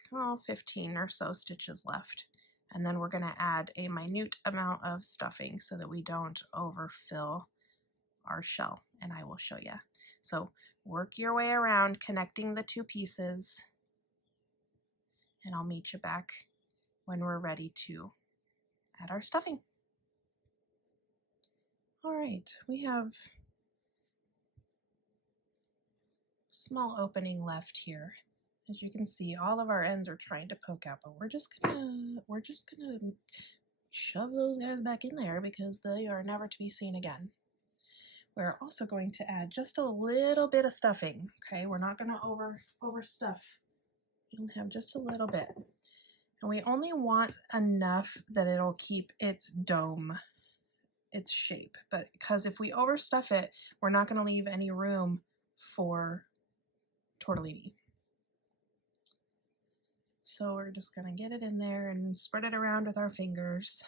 15 or so stitches left. And then we're going to add a minute amount of stuffing so that we don't overfill our shell, and I will show you. So work your way around connecting the two pieces, and I'll meet you back when we're ready to add our stuffing. All right, we have a small opening left here. As you can see, all of our ends are trying to poke out, but we're just gonna shove those guys back in there because they are never to be seen again. We're also going to add just a little bit of stuffing. Okay, we're not going to overstuff. You'll have just a little bit, and we only want enough that it'll keep its dome, its shape. But because if we overstuff it, we're not going to leave any room for tortellini. So we're just going to get it in there and spread it around with our fingers.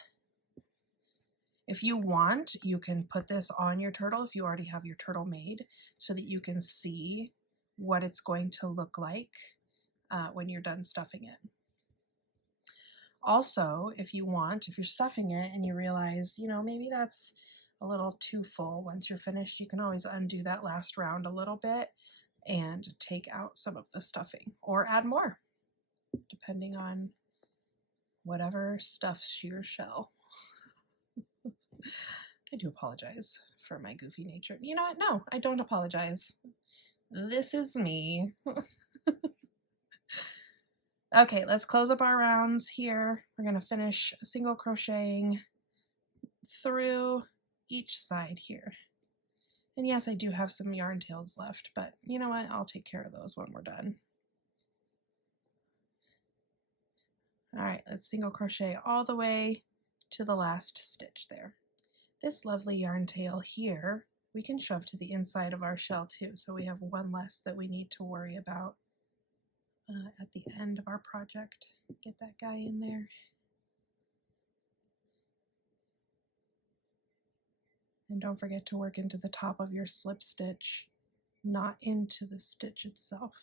If you want, you can put this on your turtle if you already have your turtle made so that you can see what it's going to look like when you're done stuffing it. Also, if you want, if you're stuffing it and you realize, maybe that's a little too full, once you're finished, you can always undo that last round a little bit and take out some of the stuffing or add more, depending on whatever stuffs your shell. I do apologize for my goofy nature. You know what? No, I don't apologize. This is me. Okay, let's close up our rounds here. We're going to finish single crocheting through each side here. And yes, I do have some yarn tails left, but you know what? I'll take care of those when we're done. All right, let's single crochet all the way to the last stitch there. This lovely yarn tail here, we can shove to the inside of our shell too, so we have one less that we need to worry about at the end of our project. Get that guy in there. And don't forget to work into the top of your slip stitch, not into the stitch itself.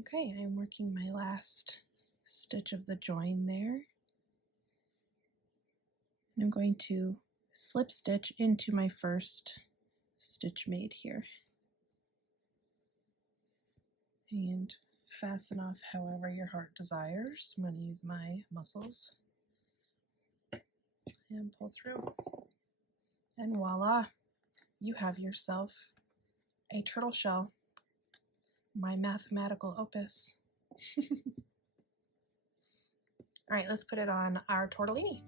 Okay, I'm working my last stitch of the join there. And I'm going to slip stitch into my first stitch made here. And fasten off however your heart desires. I'm going to use my muscles and pull through. And voila, you have yourself a turtle shell, my mathematical opus. All right, let's put it on our tortellini.